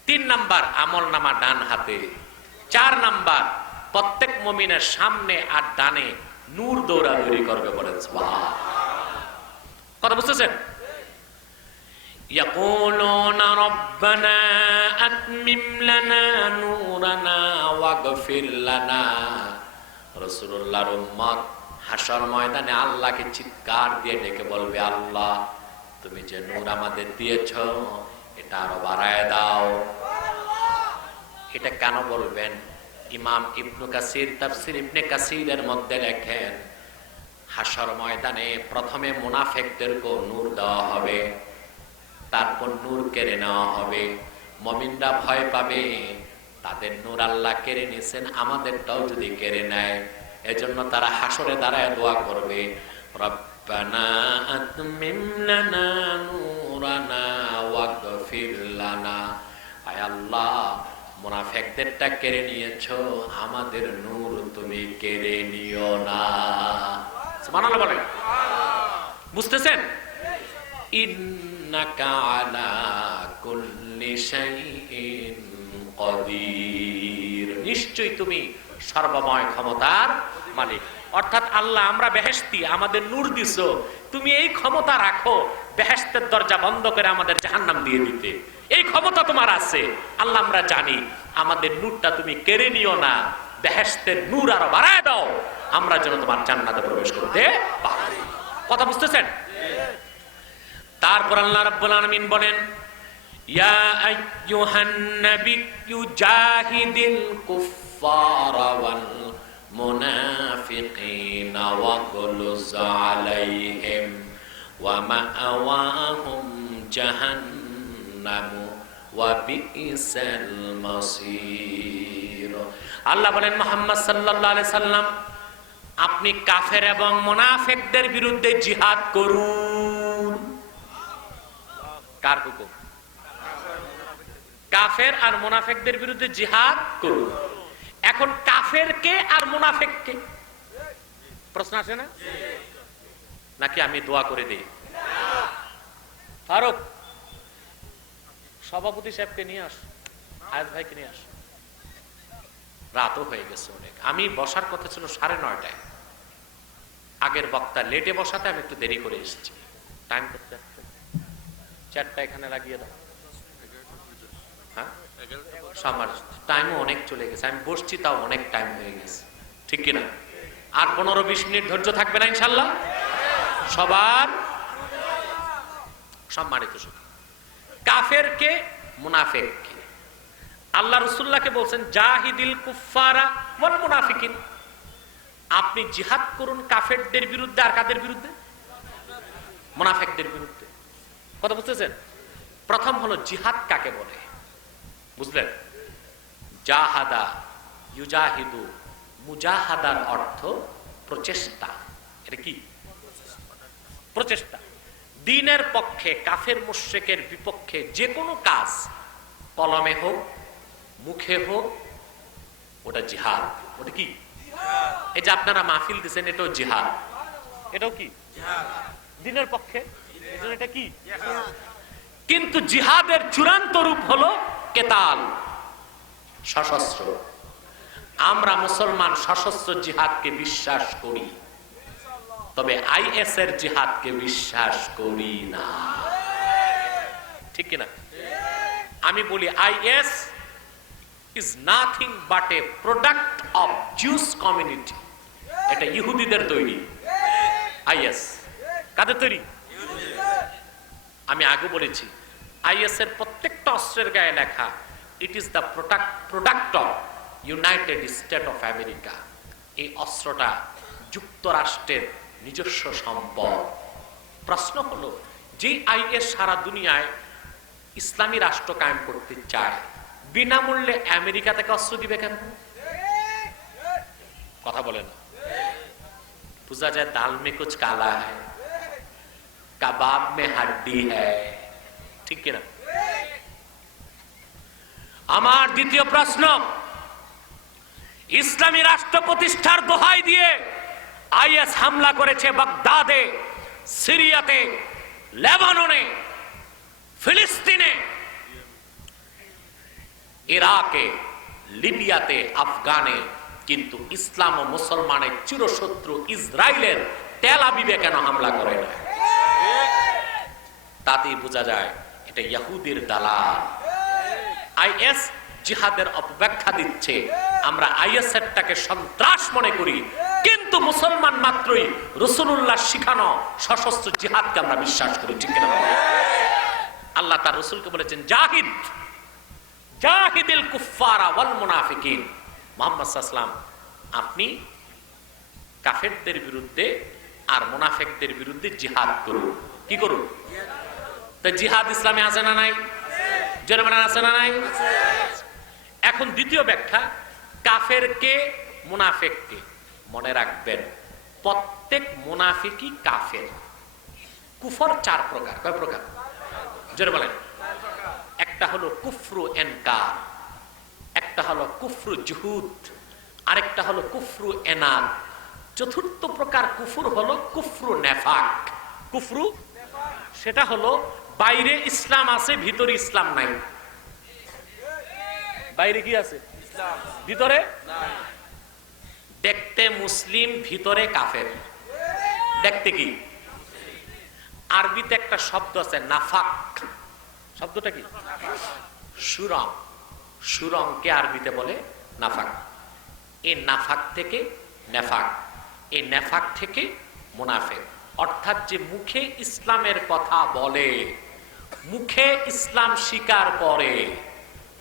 3 নাম্বার, আমলনামা ডান হাতে। 4 নাম্বার, প্রত্যেক মুমিনের সামনে আর ডানে নূর দৌড়াদৌড়ি করবে। বলেন সুবহানাল্লাহ। কথা বুঝতেছেন? ইয়াকুলুনা রব্বানা আতমিম লানা নূরানা ওয়াগফির লানা। রাসূলুল্লাহর উম্মত হাসর ময়দানে আল্লাহকে চিৎকার দিয়ে ডেকে বলবে, আল্লাহ তুমি যে নূর আমাদের দিয়েছো এটা আরো বাড়ায় দাও। এটা কেন বলবেন? ইমাম ইবনে কাসির তাফসীর ইবনে কাসিরের মধ্যে লেখেন হাসর ময়দানে প্রথমে মুনাফিকদেরকে নূর দেওয়া হবে, তারপর নূর কেড়ে নেওয়া হবে। মুমিনরা ভয় পাবে, তাদের নূর আল্লাহ কেড়ে নিয়েছেন, আমাদেরটাও যদি কেড়ে নেয়। এজন্য তারা হাসরে দাঁড়ায় দোয়া করবে, রব্বানা আতমিম লানা নূরানা ওয়াগফির লানা। আয় আল্লাহ মুনাফিকদেরটা কেড়ে নিয়েছো, আমাদের নূর তুমি কেড়ে নিও না। সুবহানাল্লাহ বলেন। বুঝতেছেন? ইন্নাকা আলা কুল্লি শাইইন কদির। নিশ্চয়ই তুমি সর্বময় ক্ষমতার মালিক। অর্থাৎ আল্লাহ আমরা বেহেশতি, আমাদের নূর দিছো, তুমি এই ক্ষমতা রাখো বেহেশতের দরজা বন্ধ করে আমাদের জাহান্নাম দিয়ে দিতে, এই ক্ষমতা তোমার আছে। আল্লাহ আমরা জানি, আমাদের নূরটা তুমি কেড়ে নিও না, বেহেশতের নূর আরো বাড়ায় দাও, আমরা যেন তোমার জান্নাতে প্রবেশ করতে পারি। কথা বুঝতেছেন? তারপর আল্লাহ রাব্বুল আলামিন বলেন, ইয়া আইয়ুহান নাবিয়্যু জাহিদিল কুফফারা ওয়াল মুনাফিকিনা ওয়াগলুজ আলাইহিম ওয়া মাআওয়াহুম জাহান্নাম ওয়া বিইসাল মাসীর। আল্লাহ বলেন, মুহাম্মদ সাল্লাল্লাহু আলাইহি সাল্লাম, আপনি কাফের এবং মুনাফিকদের বিরুদ্ধে জিহাদ করুন। কার হুকুম? কাফের আর মুনাফিকদের বিরুদ্ধে জিহাদ করুন। এখন কাফের কে আর মুনাফিক কে? প্রশ্ন আসে না? নাকি আমি দোয়া করে দিই? ফারুক, সভাপতি সাহেবকে নিয়ে আস, আয়াজ ভাইকে নিয়ে আস। রাতও হয়ে গেছে অনেক। আমি বসার কথা ছিল 9:30টায়, আগের বক্তা লেটে বসাতে আমি একটু দেরি করে এসেছি। টাইম করতে চারটা এখানে লাগিয়ে দাও। হ্যাঁ, আমার টাইমও অনেক চলে গেছে, আমি বসছি তাও অনেক টাইম হয়ে গেছে, ঠিক কিনা? আর 15-20 মিনিট ধৈর্য থাকবে না ইনশাল্লাহ সবার? সম্মানিত শুধু কাফের কে মুনাফিক কে? আল্লাহ রাসূলুল্লাহকে বলছেন, জাহিদিল কুফফারা ওয়াল মুনাফিকিন, আপনি জিহাদ করুন কাফেরদের বিরুদ্ধে। আর কাদের বিরুদ্ধে? মুনাফিকদের বিরুদ্ধে। কথা বুঝতেছেন? প্রথম হলো জিহাদ কাকে বলে, বুঝলেন? জাহাদা, ইউজাহিদু, মুজাহাদার অর্থ প্রচেষ্টা। এটা কি? প্রচেষ্টা। দ্বীনের পক্ষে, কাফের মুশরিকের বিপক্ষে যে কোনো কাজ, কলমে হোক মুখে হোক, ওটা জিহাদ। ওটা কি? এই যে আপনারা মাহফিল দিচ্ছেন, এটাও জিহাদ। এটাও কি? দ্বীনের পক্ষে। এটা কি? কিন্তু জিহাদের চূড়ান্ত রূপ হলো কেতাল, সশস্ত্র। আমরা মুসলমান সশস্ত্র জিহাদকে বিশ্বাস করি, তবে আইএস এর জিহাদকে বিশ্বাস করি না, ঠিক কিনা? আমি বলি is is nothing but a product of Jewish community. এটা ইহুদিদের তৈরি। আইএস কাদের তৈরি? আমি আগে বলেছি, আইএস এর প্রত্যেকটা অস্ত্রের গায়ে লেখা, it is the product of United state of America. এই অস্ত্রটা যুক্তরাষ্ট্রের নিজস্ব সম্পদ। প্রশ্ন হলো, যে আইএস সারা দুনিয়ায় ইসলামী রাষ্ট্র কায়েম করতে চায়, বিনামূল্যে আমেরিকা থেকে অস্ত্র দিবে কেন? কথা বলে না। বুঝা যায় দাল মে কুছ কালা হ্যায়, কাবাব মে হাড্ডি হ্যায়, ঠিক কিনা? আমার দ্বিতীয় প্রশ্ন, ইসলামী রাষ্ট্র প্রতিষ্ঠার দোহাই দিয়ে আইএস হামলা করেছে বাগদাদে, সিরিয়াতে, লেবাননে, ফিলিস্তিনে, ইরাকে, লিবিয়াতে, আফগানে, কিন্তু ইসলাম ও মুসলমানের চিরশত্রু ইসরায়েলের তেল আবিবে কেন হামলা করে না? তাতেই বোঝা যায় এটা ইহুদির দালাল। আইএস জিহাদের অপব্যাখ্যা দিচ্ছে। আমরা আইএস এরটাকে সন্ত্রাস মনে করি, কিন্তু মুসলমান মাত্রই রাসূলুল্লাহ শিখানো সশস্ত্র জিহাদকে আমরা বিশ্বাস করি, ঠিক কিনা? আল্লাহ তার রাসূলকে বলেছেন, জাহিদ, জাহিদিল কুফফারা ওয়াল মুনাফিকিন। মুহাম্মদ সাল্লাল্লাহু আলাইহি ওয়াসাল্লাম, আপনি কাফেরদের বিরুদ্ধে আর মুনাফিকদের বিরুদ্ধে জিহাদ করুন। কি করুন? তো জিহাদ ইসলামে আছে না নাই? জোরে বলেন, আছে না নাই? এখন দ্বিতীয় ব্যাখ্যা, কাফেরকে মুনাফিককে। মনে রাখবেন, প্রত্যেক মুনাফিকই কাফের। কুফর 4 প্রকার। কয় প্রকার? জোরে বলেন। একটা হলো কুফরু ইনকার, একটা হলো কুফরু জুহুদ, আরেকটা হলো কুফরু এনাদ। চতুর্থ প্রকার কুফর হলো কুফরু নেফাক। কুফরু, সেটা হলো বাইরে ইসলাম আছে, ভিতরে ইসলাম নাই। বাইরে কি আছে? ভিতরে দেখতে মুসলিম, ভিতরে কাফের। দেখতে কি? আরবিতে একটা শব্দ আছে নাফাক। শব্দটা কি? সুরং। সুরংকে আরবিতে বলে নাফাক। এই নাফাক থেকে নেফাক, এই নেফাক থেকে মুনাফিক। অর্থাৎ যে মুখে ইসলামের কথা বলে, মুখে ইসলাম স্বীকার করে,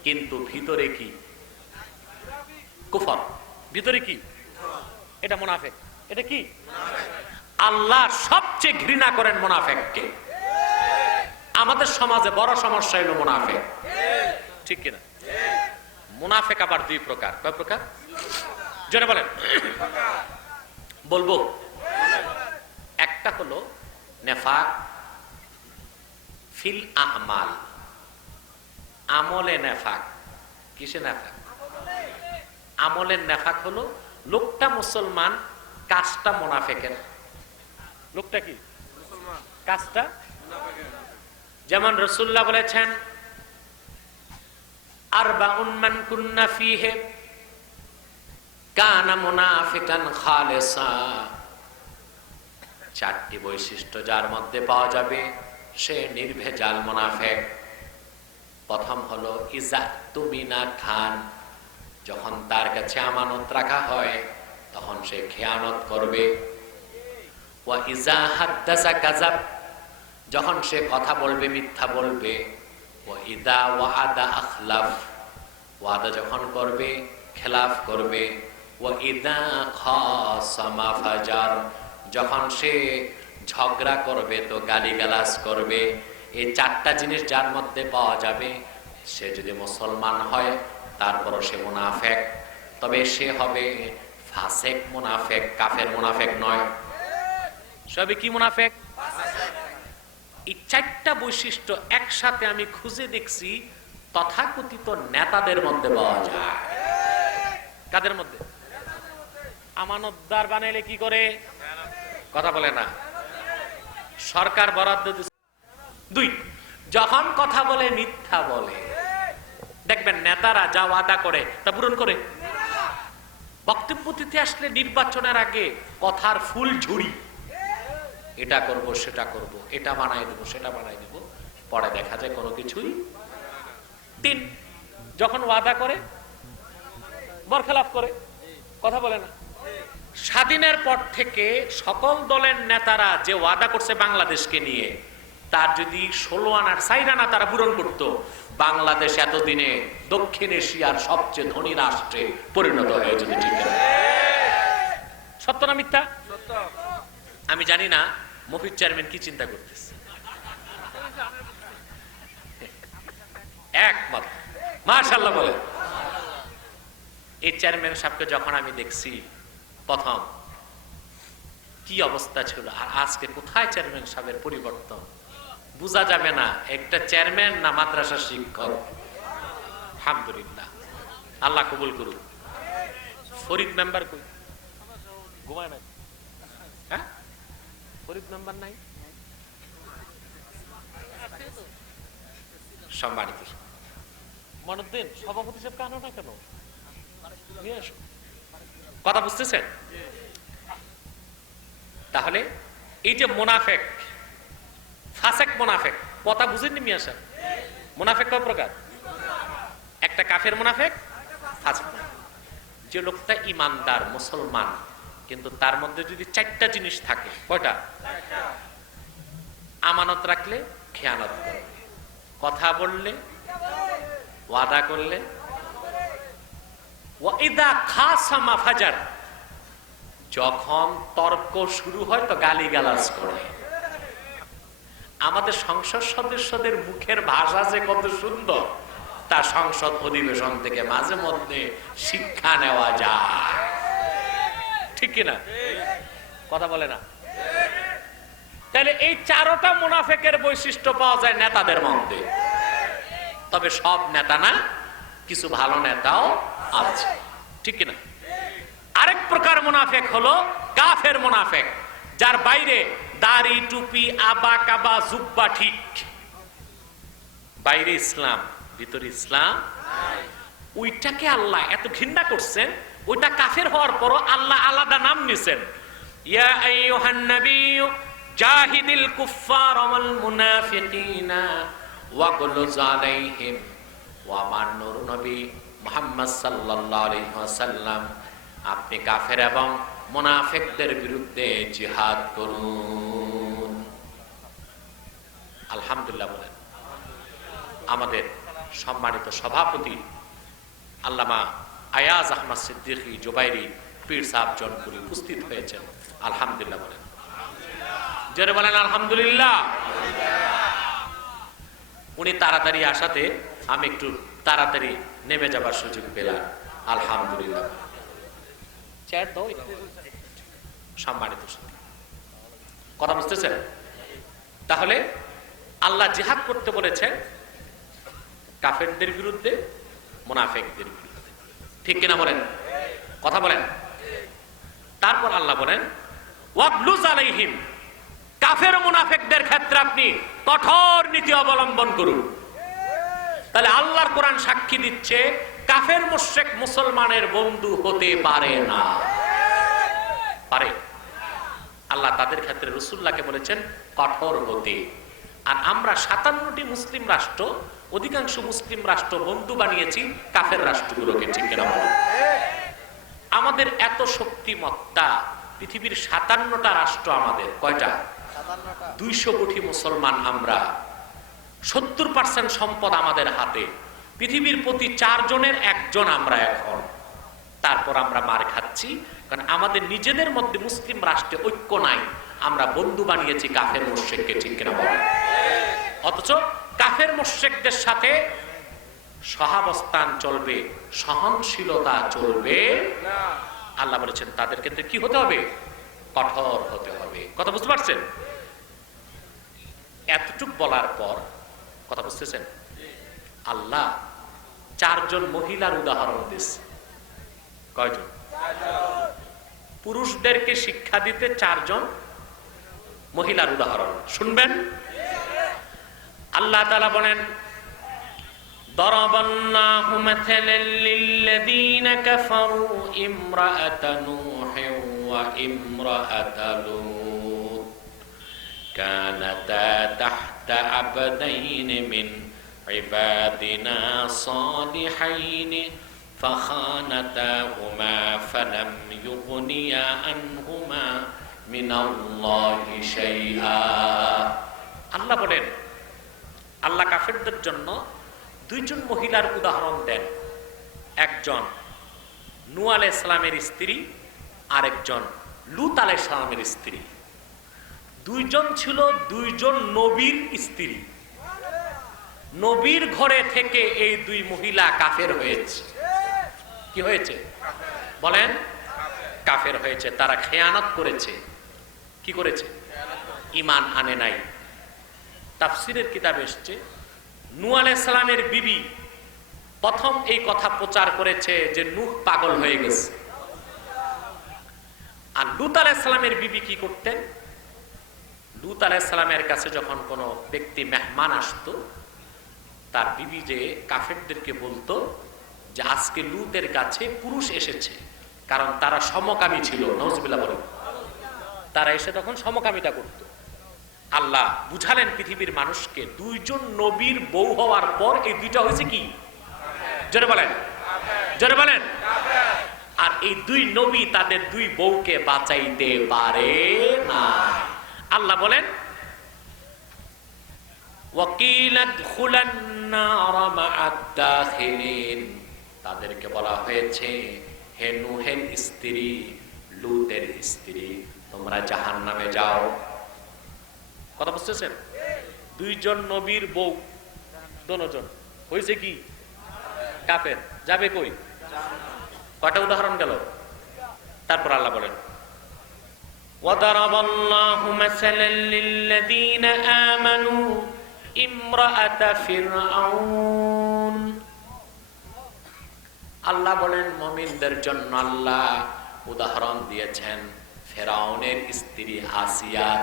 কিন্তু ভিতরে কি? কুফর। ভিতরে কি? এটা মুনাফিক। এটা কি? আল্লাহ সবচেয়ে ঘৃণা করেন মুনাফিককে। আমাদের সমাজে বড় সমস্যা হলো মুনাফিক, ঠিক কিনা? মুনাফিক আবার দুই প্রকার। কয় প্রকার? জোরে বলেন। বলবো, একটা হলো নেফাক ফিল আমাল, আমলে নেফাক। কিসে নেফাক? আমলের নেফাক হলো লোকটা মুসলমান, কাজটা মুনাফিকের। লোকটা কি? কাজটা। যেমন রাসূলুল্লাহ বলেছেন, আরবাউন মান কুন্না ফীহি কানা মুনাফিকান খালিসা। চারটি বৈশিষ্ট্য যার মধ্যে পাওয়া যাবে সে নির্ভেজাল মুনাফিক। প্রথম হলো ইজা তুমিনা খান, যখন তার কাছে আমানত রাখা হয় তখন সে খেয়ানত করবে। ওয়া ইজা হাদ্দাসা কাযাব, যখন সে কথা বলবে মিথ্যা বলবে। ওয়া ইদা ওয়াআদা আখলাফ, ওয়াদা যখন করবে খেলাফ করবে। ওয়া ইদা খাসামা ফাজার, যখন সে ঝগড়া করবে তো গালিগালাজ করবে। এই চারটা জিনিস যার মধ্যে পাওয়া যাবে, সে যদি মুসলমান হয় তারপরও সে মুনাফিক। তবে সে হবে ফাসিক মুনাফিক, কাফের মুনাফিক নয়। সবে কি মুনাফিক? এই চারটা বৈশিষ্ট্য একসাথে আমি খুঁজে দেখছি তথাকথিত নেতাদের মধ্যে পাওয়া যায়। কাদের মধ্যে? আমানতদার বানাইলে কি করে? কথা বলে না। সরকার বরাদ্দ দিচ্ছে। দুই, যখন কথা বলে মিথ্যা বলে। দেখবেন নেতারা যা ওয়াদা করে তা পূরণ করে। বক্তব্য দিতে আসলে নির্বাচনের আগে কথার ফুল ঝুড়ি, এটা করব সেটা করব, এটা বানাই দেবো সেটা বানাই দেবো, পরে দেখা যায় কোনো কিছুই। তিন, যখন ওয়াদা করে বরখেলাফ করে, কথা বলে না। স্বাধীনের পর থেকে সকল দলের নেতারা যে ওয়াদা করছে বাংলাদেশকে নিয়ে, তার যদি 16 আনার 4 আনা তারা পূরণ করত, বাংলাদেশ এতদিনে দক্ষিণ এশিয়ার সবচেয়ে ধনী রাষ্ট্রে পরিণত হয়ে যেত। ঠিক আছে? সত্য না মিথ্যা? আমি জানি না মফিজ চেয়ারম্যান কি চিন্তা করতেছে। একমত, মাশাআল্লাহ বলে। এই চেয়ারম্যান সাহেবকে যখন আমি দেখছি প্রথম, কি অবস্থা ছিল, আর আজকে কোথায় চেয়ারম্যান সাহেবের পরিবর্তন বোঝা যাবে না। একটা চেয়ারম্যান না মাদ্রাসার শিক্ষক। আলহামদুলিল্লাহ, আল্লাহ কবুল করুন। ফরিদ মেম্বার কই? ঘুমায় নাই? হ্যাঁ, ফরিদ মেম্বার নাই। সম্মানিত মনুদ্দিন সভাপতি সাহেব কেন না, কেন নিয়ে আসো। কথা বুঝতেছেন? তাহলে এই যে মুনাফিক, ফাসিক মুনাফিক, কথা বুঝেননি মিয়া সাহেব? মুনাফিক কয় প্রকার? একটা কাফের মুনাফিক, ফাসিক মুনাফিক। যে লোকটা ইমানদার মুসলমান, কিন্তু তার মধ্যে যদি চারটা জিনিস থাকে। কয়টা? আমানত রাখলে খেয়ানত করবে, কথা বললে, ওয়াদা করলে, ওয়াইদা খাসামা ফাজার, যখন তর্ক শুরু হয় তো গালিগালাজ করে। আমাদের সংসদ সদস্যদের মুখের ভাষা যে কত সুন্দর, তা সংসদ অধিবেশন থেকে মাঝে মধ্যে শিক্ষা নেওয়া যায়। ঠিক কিনা? কথা বলে না। তাহলে এই চারটা মুনাফিকের বৈশিষ্ট্য পাওয়া যায় নেতাদের মধ্যে। তবে সব নেতা না, কিছু ভালো নেতাও আছে। ঠিক কিনা? আরেক প্রকার মুনাফিক হলো কাফের মুনাফিক, যার বাইরে দাড়ি টুপি আবা কাবা জুব্বা ঠিক, বাইরে ইসলাম ভিতরে ইসলাম। ওইটাকে আল্লাহ এত ঘৃণা করছেন ওইটা কাফের হওয়ার পরও আল্লাহ আলাদা নাম নিছেন, ইয়া আইয়ুহান নাবিয়্যু জাহিদিল কুফফার ওয়াল মুনাফিকিনা ওয়াগলুজ আলাইহিম। ওয়া আমার নূর নবী মুহাম্মদ সাল্লাল্লাহু আলাইহি ওয়াসাল্লাম, আপনি কাফের এবং মুনাফিকদের বিরুদ্ধে জিহাদ করুন। আলহামদুলিল্লাহ বলেন। আমাদের সম্মানিত সভাপতি আল্লামা আয়াজ আহমদ সিদ্দিকী জুবাইরি পীর সাহেব জনপুরি উপস্থিত হয়েছেন। আলহামদুলিল্লাহ বলেন, জোরে বলেন আলহামদুলিল্লাহ। উনি তাড়াতাড়ি আসাতে আমি একটু তাড়াতাড়ি নেমে যাবার সুযোগ পেলাম। আলহামদুলিল্লাহ। সম্মানিত কথা বুঝতেছেন? তাহলে আল্লাহ জিহাদ করতে বলেছেন কাফেরদের বিরুদ্ধে, মুনাফিকদের বিরুদ্ধে, ঠিক কিনা বলেন? কথা বলেন। তারপর আল্লাহ বলেন ওয়াগলুজ আলাইহিম, কাফের মুনাফিকদের ক্ষেত্রে আপনি কঠোর নীতি অবলম্বন করুন। তাহলে আল্লাহর কোরআন সাক্ষী দিচ্ছে কাফের মুশরিক মুসলমানের বন্ধু হতে পারে না। পারে? আল্লাহ তাদের ক্ষেত্রে রাসূলুল্লাহকে বলেছেন কঠোর হতে। আর আমরা 57টি মুসলিম রাষ্ট্র, অধিকাংশ মুসলিম রাষ্ট্র বন্ধু বানিয়েছি কাফের রাষ্ট্রগুলোকে, ঠিক কিনা বলেন? আমাদের এত শক্তিমত্তা, পৃথিবীর 57টা রাষ্ট্র আমাদের, কয়টা? 200 কোটি মুসলমান আমরা, 70% সম্পদ আমাদের হাতে, পৃথিবীর প্রতি 4 জনের 1 জন আমরা এখন। তারপর আমরা মার খাচ্ছি কারণ আমাদের নিজেদের মধ্যে মুসলিম রাষ্ট্রে ঐক্য নাই। আমরা বন্ধু বানিয়েছি কাফের মুশরিককে, ঠিক কিনা বলেন? অথচ কাফের মুশরিকদের সাথে সহাবস্থান চলবে, সহনশীলতা চলবে না। আল্লাহ বলেছেন তাদের ক্ষেত্রে কি হতে হবে? কঠোর হতে হবে। কথা বুঝতে পারছেন? এতটুক বলার পর কথা বুঝতেছেন? আল্লাহ 4 জন মহিলার উদাহরণ দিয়েছে। কয়জন? পুরুষদেরকে শিক্ষা দিতে 4 জন মহিলার উদাহরণ শুনবেন। আল্লাহ তাআলা বলেন দরাবাল্লাহু মাসালাল লিল্লাযীনা কাফারু ইমরাআতা নূহিন ওয়া ইমরাআতা লূত কানাতা তাহতা আবদাইন মিন ইবাদিনা সালিহাইন فخانتاهما فلم يغنيا عنهما من الله شيئا। আল্লাহ বলেন আল্লাহ কাফেরদের জন্য 2 জন মহিলার উদাহরণ দেন। একজন নূহ আলাইহিস সালামের স্ত্রী, আরেকজন লূত আলাইহিস সালামের স্ত্রী। 2 জন ছিল 2 জন নবীর স্ত্রী। নবীর ঘরে থেকে এই 2 মহিলা কাফের হয়েছে। কি হয়েছে বলেন? কাফের হয়েছে। তারা খেয়ানত করেছে। কি করেছে? ঈমান আনে নাই। তাফসীরের কিতাবে এসেছে নূহ আলাইহিস সালামের বিবি প্রথম এই কথা প্রচার করেছে যে নূহ পাগল হয়ে গেছে। আর লূত আলাইহিস সালামের বিবি কি করতেন? লূত আলাইহিস সালামের কাছে যখন কোনো ব্যক্তি মেহমান আসতো, তার বিবি যে কাফেরদেরকে বলতো যে আজকে লূতের কাছে পুরুষ এসেছে, কারণ তারা সমকামী ছিল। নাউজুবিল্লাহ বলেন। তারা এসে তখন সমকামিতা করত। আল্লাহ বুঝালেন পৃথিবীর মানুষকে 2 জন নবীর বউ হওয়ার পর এই 2টা হয়েছে কি? জোরে বলেন, জোরে বলেন। আর এই 2 নবী তাদের 2 বউকে বাঁচাইতে পারে না। আল্লাহ বলেন ওয়াকিলাত খুলান নার মা'আদ দাখিলিন, তাদেরকে বলা হয়েছে হে নূহের স্ত্রী, লূতের স্ত্রী, তোমরা জাহান্নামে যাও। কথা বুঝতেছেন? 2 জন নবীর বউ, দোনোজন হয়েছে কি? কাফের। যাবে কই? কয়টা উদাহরণ গেল? তারপর আল্লাহ বলেন ওয়াদারাবাল্লাহু মাসালাল লিল্লাযীনা আমানু ইমরাআতা ফিরআউন। আল্লাহ বলেন মুমিনদের জন্য আল্লাহ উদাহরণ দিয়েছেন ফেরাউনের স্ত্রী আসিয়ার।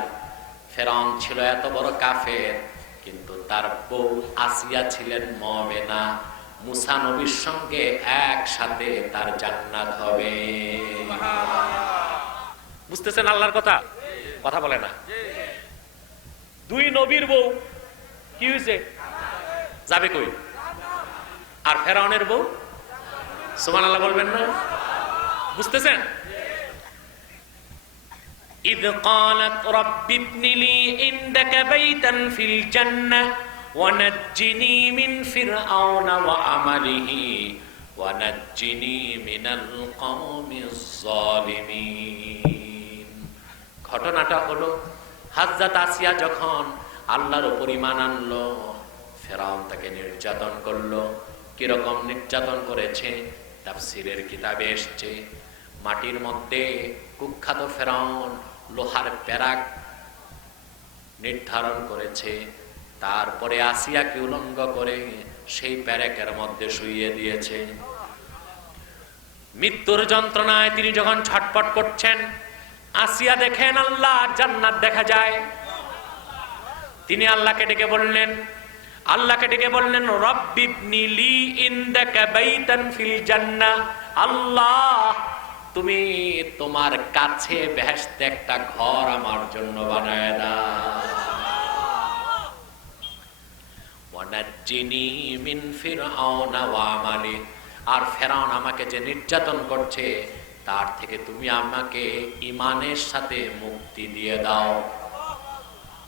ফেরাউন ছিল এত বড় কাফের, কিন্তু তার বউ আসিয়া ছিলেন মুমিনা। মুসা নবীর সঙ্গে একসাথে তার জান্নাত হবে। বুঝতেছেন আল্লাহর কথা? কথা বলে না। দুই নবীর বউ কি হয়েছে? যাবে কই? আর ফেরাউনের বউ? সুবহানাল্লাহ বলবেন না? বুঝতেছেন? إذ قالت رب ابن لي عندك بيتا في الجنة ونجني من فرعون وعمله ونجني من القوم الظالمين। ঘটনাটা হলো হযরত আসিয়া যখন আল্লাহর উপর ঈমান আনলো, ফেরাউন তাকে নির্যাতন করলো। কিরকম নির্যাতন করেছে তাফসীরের কিতাবে এসেছে। মাটির মধ্যে কুখ্যাত ফেরাউন লোহার প্যারাক নির্ধারণ করেছে, তারপরে আসিয়াকে উলঙ্গ করে সেই প্যারাকের মধ্যে শুইয়ে দিয়েছে। মৃত্যুর যন্ত্রণায় তিনি যখন ছটফট করছেন, আসিয়া দেখেন আল্লাহর জান্নাত দেখা যায়। তিনি আল্লাহকে ডেকে বললেন রব্বিবনি লি ইনদাকা বাইতান ফিল জান্নাহ, আল্লাহ তুমি তোমার কাছে বেহেশতে একটা ঘর আমার জন্য বানায় দাও। ওয়ানাজ্জিনি মিন ফিরআউনা ওয়া আমালি, আর ফেরাউন আমাকে যে নির্যাতন করছে তার থেকে তুমি আমাকে ঈমানের সাথে মুক্তি দিয়ে দাও।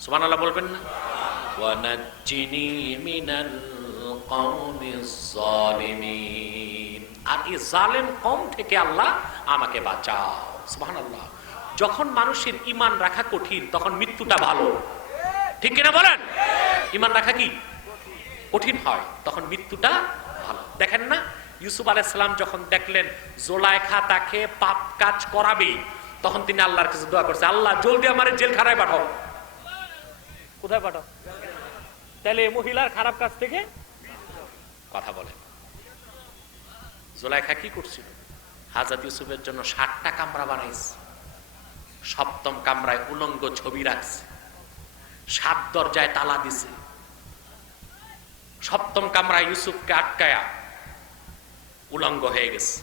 সুবহানাল্লাহ বলবেন না? ওয়ানাজ্জিনি মিনাল কওমিজ জালিমিন, আর এই জালেম কওম থেকে আল্লাহ আমাকে বাঁচাও। সুবহানাল্লাহ। যখন মানুষের ঈমান রাখা কঠিন তখন মৃত্যুটা ভালো, ঠিক কিনা বলেন? ঈমান রাখা কি কঠিন হয় তখন মৃত্যুটা ভালো। দেখেন না, ইউসুফ আলাইহিস সালাম যখন দেখলেন জুলাইখা তাকে পাপ কাজ করাবে, তখন তিনি আল্লাহর কাছে দোয়া করছে, আল্লাহ জলদি আমারে জেলখানায় পাঠাও। কোথায় পাঠাও? তাহলে এই মহিলার খারাপ কাজ থেকে কথা বলেন। জুলাইখা কি করছিল? হযরত ইউসুফের জন্য 60টা কামরা বানাইছে। 7ম কামরায় উলঙ্গ ছবি রাখছে, 7 দরজায় তালা দিছে। 7ম কামরায় ইউসুফকে আটকায়া উলঙ্গ হয়ে গেছে।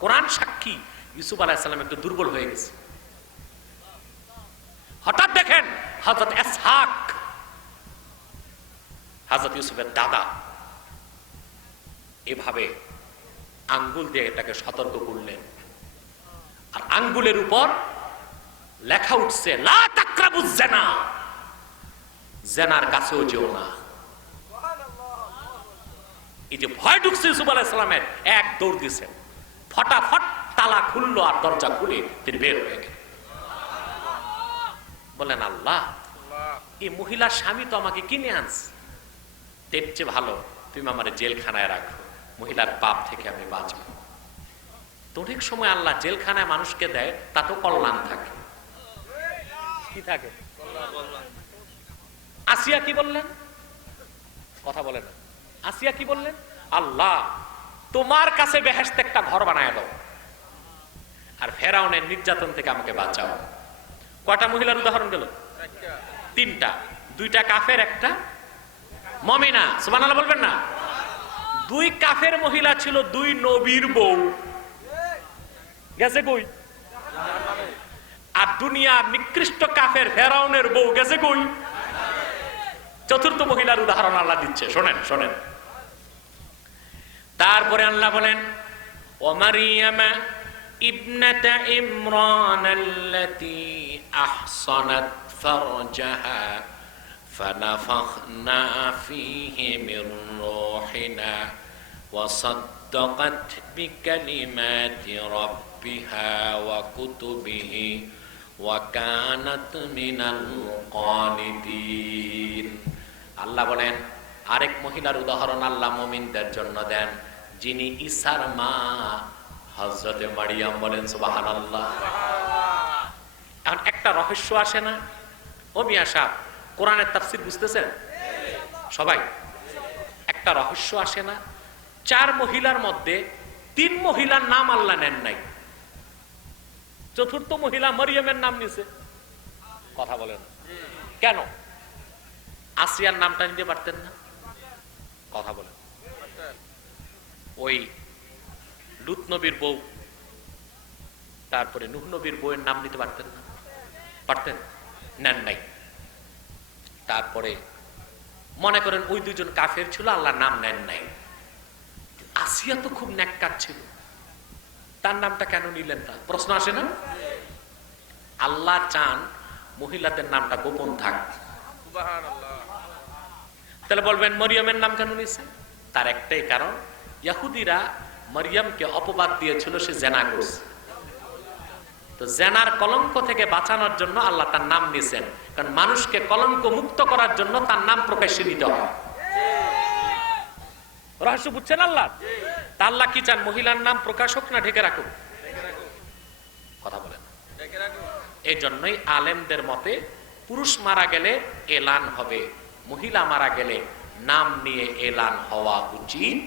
কোরআন সাক্ষী, ইউসুফ আলাইহিস সালাম একটু দুর্বল হয়ে গেছে। হঠাৎ দেখেন হযরত ইসহাক, হযরত ইউসুফের দাদা, এভাবে আঙ্গুল দিয়ে এটাকে সতর্ক করলেন, আর আঙ্গুলের উপর লেখা উঠছে লা তাকরাবুজ জিনা, জিনার কাছেও যেও না। এই যে ভয় ঢুকছে ইউসুফ আলাইহিস সালামের, এক দৌড় দিয়েছেন, ফটাফট তালা খুললো আর দরজা খুলে তিনি বের হয়ে গেলেন। বলেন আল্লাহ, এই মহিলার স্বামী তো আমাকে কিনে আনছে, এর চেয়ে ভালো তুমি আমার জেলখানায় রাখো, মহিলার পাপ থেকে আমি বাঁচব। তো অনেক সময় আল্লাহ জেলখানায় মানুষকে দেয়, তা তো কল্যাণ থাকে। কি থাকে? আসিয়া কি বললেন? কথা বলেন। আসিয়া কি বললেন? আল্লাহ তোমার কাছে বেহেশতে একটা ঘর বানায় দাও, আর ফেরাউনের নির্যাতন থেকে আমাকে বাঁচাও। কয়টা মহিলার উদাহরণ গেল? 3টা। 2টা কাফের, একটা মুমিনা। সুবহানাল্লাহ বলবেন না? 2 কাফের মহিলা ছিল 2 নবীর বউ, গেছে কই? আর দুনিয়ার নিকৃষ্ট কাফের ফেরাউনের বউ গেছে কই? 4র্থ মহিলার উদাহরণ আল্লাহ দিচ্ছে, শোনেন শোনেন। তারপরে আল্লাহ বলেন ও মারিয়ামা ইবনাতা ইমরান আল্লাতী আহসানাত ফারজাহা ফানাফাখনা ফীহি মির রূহিনা ওয়া সাদ্দাকাত বিকালিমাতি রাব্বিহা ওয়া কুতুবিহি ওয়া কানাত মিনাল কানিতিন। আল্লাহ বলেন আরেক মহিলার উদাহরণ আল্লাহ মুমিনদের জন্য দেন, যিনি ঈসার মা হযরতে মারিয়াম। বলেন সুবহানাল্লাহ। এখন একটা রহস্য আসে না? ও মিয়া সাহেব, কোরআনের তাফসীর বুঝতেছেন সবাই? একটা রহস্য আসে না? 4 মহিলার মধ্যে 3 মহিলার নাম আল্লাহ নেন নাই, 4র্থ মহিলা মারিয়ামের নাম নিছে। কথা বলেন কেন? আসিয়ার নামটা নিতে পারতেন না? কথা বলেন। ওই লূত নবীর বউ, তারপরে নূহ নবীর বউয়ের নাম নিতে পারতেন না? পারতেন? নেন নাই। তারপরে মনে করেন ওই দুজন কাফের ছিল, আল্লাহ নাম নেন নাই। আসিয়া তো খুব নেককার ছিল, তার নামটা কেন নিলেন না? প্রশ্ন আসে না? আল্লাহ চান মহিলাদের নামটা গোপন থাক। তাহলে বলবেন মরিয়মের নাম কেন নিছে? তার একটাই কারণ, ইহুদিরা মরিয়মকে অপবাদ দিয়েছিল সে জেনা করছে। তো জেনার কলঙ্ক থেকে বাঁচানোর জন্য আল্লাহ তার নাম নিয়েছেন, কারণ মানুষকে কলঙ্ক মুক্ত করার জন্য তার নাম প্রকাশ্যে নিতে হয়। রহস্য বুঝছেন আল্লাহ? তা আল্লাহ কি চান, মহিলার নাম প্রকাশ হোক না ঢেকে রাখুক? কথা বলেন। এই জন্যই আলেমদের মতে পুরুষ মারা গেলে এলান হবে, মহিলা মারা গেলে নাম নিয়ে এলান হওয়া উচিত।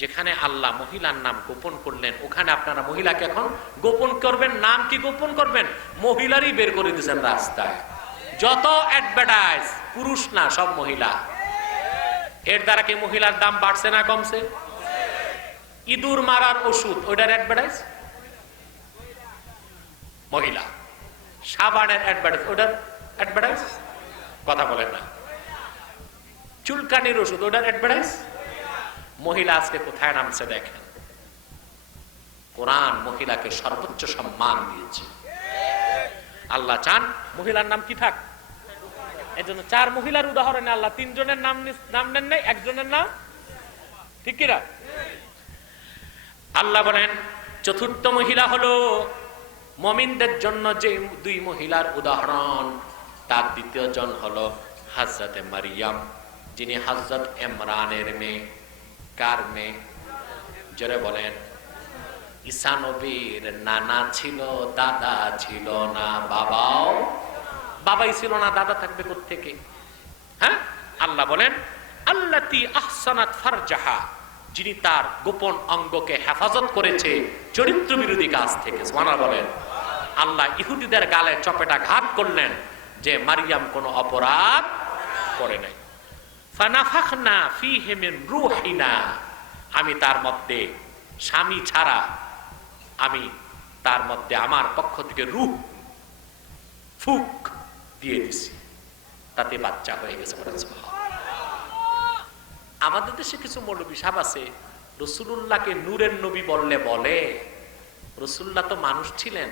যেখানে আল্লাহ মহিলার নাম গোপন করলেন, ওখানে আপনারা মহিলাকে এখন গোপন করবেন। নাম কি গোপন করবেন? মহিলারই বের করে দিয়েছেন রাস্তায়। যত অ্যাডভার্টাইজ, পুরুষ না, সব মহিলা। এর দ্বারা কি মহিলার দাম বাড়ছে না কমছে? ইঁদুর মারার ওষুধ, ওইটার অ্যাডভার্টাইজ মহিলা। সাবানের অ্যাডভার্টাইজ, ওটার অ্যাডভার্টাইজ। কথা বলেন না। চুলকানির ওষুধ, ওটার অ্যাডভার্টাইজ মহিলা। আজকে কোথায় নামছে দেখেন। কোরআন মহিলাকে সর্বোচ্চ সম্মান দিয়েছে। আল্লাহ চান মহিলার নাম কি থাক। এই জন্য 4 মহিলার উদাহরণে আল্লাহ 3 জনের নাম নেন নাই, একজনের নাম। ঠিক কিনা? আল্লাহ বলেন চতুর্থ মহিলা হলো মুমিনদের জন্য যে 2 মহিলার উদাহরণ, তার দ্বিতীয় জন হলো হযরত মারিয়াম, যিনি হযরত ইমরানের মেয়ে। কার মেয়ে? জোরে বলেন। ঈসা নবীর নানা ছিল, দাদা ছিল না, বাবাই ছিল না, দাদা থাকবে কোত্থেকে? হ্যাঁ, আল্লাহ বলেন আল্লাতী আহসানাত ফারজাহা, যিনি তার গোপন অঙ্গকে হেফাজত করেছে চরিত্র বিরোধী কাজ থেকে। সুবহানাল্লাহ বলেন। আল্লাহ ইহুদিদের গালে চপেটাঘাত করলেন যে মারিয়াম কোনো অপরাধ করে নাই। ফানাফাখনা ফীহি মিন রূহিনা, আমি তার মধ্যে স্বামী ছাড়া আমি তার মধ্যে আমার পক্ষ থেকে রূহ ফুক দিয়ে দিছি, তাতে বাচ্চা হয়ে গেছে। আমাদের দেশে কিছু মৌলবী সাহেব আছে, রাসূলুল্লাহকে নূরের নবী বলে রাসূলুল্লাহ তো মানুষ ছিলেন,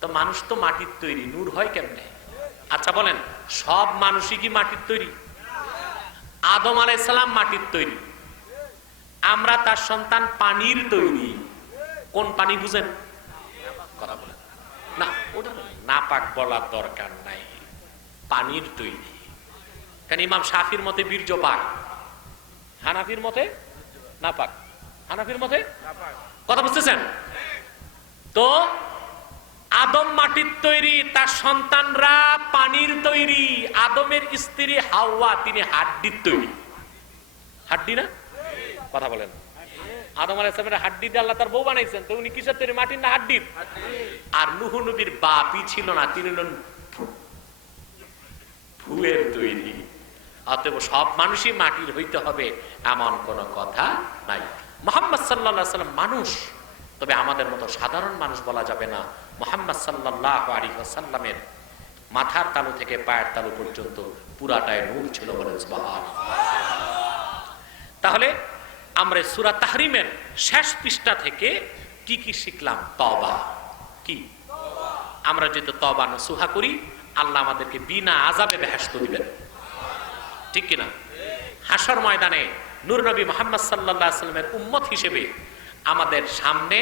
তো মানুষ তো মাটির তৈরি, নূর হয় কেমনে? আচ্ছা বলেন, সব মানুষই কি মাটির তৈরি? আদম আলাইহিস সালাম মাটির তৈরি, আমরা তার সন্তান পানির তৈরি। কোন পানি বুঝেন? কথা বলেন না, ওটা নাপাক বলার দরকার নাই, পানির তৈরি। কারণ ইমাম শাফির মতে বীর্য পাক, হানাফির মতে নাপাক, হানাফির মতে কথা বুঝতেছেন তো? আদম মাটির তৈরি, তার সন্তানরা পানির তৈরি। আদমের স্ত্রী হাওয়া, তিনি হাড্ডির তৈরি। হাড্ডি না? কথা বলেন। আদম আলাইহিস সালামের হাড্ডি দিয়ে আল্লাহ তার বউ বানাইছেন, তো উনি কিসের তৈরি? মাটির না হাড্ডির? আর নূহ নবীর বাপই ছিল না, তিনি হলেন ফুয়ের তৈরি। অতএব সব মানুষই মাটির হইতে হবে এমন কোন কথা নাই। মুহাম্মদ সাল্লাল্লাহু আলাইহি ওয়াসাল্লাম মানুষ, তবে আমাদের মতো সাধারণ মানুষ বলা যাবে না। মুহাম্মদ সাল্লাল্লাহু আলাইহি ওয়াসাল্লামের মাথার তালু থেকে পায়ের তালু পর্যন্ত পুরাটাই নূর ছিল, বলেন সুবহানাল্লাহ। তাহলে আমরা সূরা তাহরিমের শেষ পৃষ্ঠা থেকে কি কি শিখলাম? তওবা। কি? আমরা যেহেতু তওবা নসুহা করি, আল্লাহ আমাদেরকে বিনা আযাবে বেহেশত দিবেন। ঠিক কিনা? হাসর ময়দানে নূর নবী মুহাম্মদ সাল্লাল্লাহু আলাইহি ওয়াসাল্লামের উম্মত হিসেবে আমাদের সামনে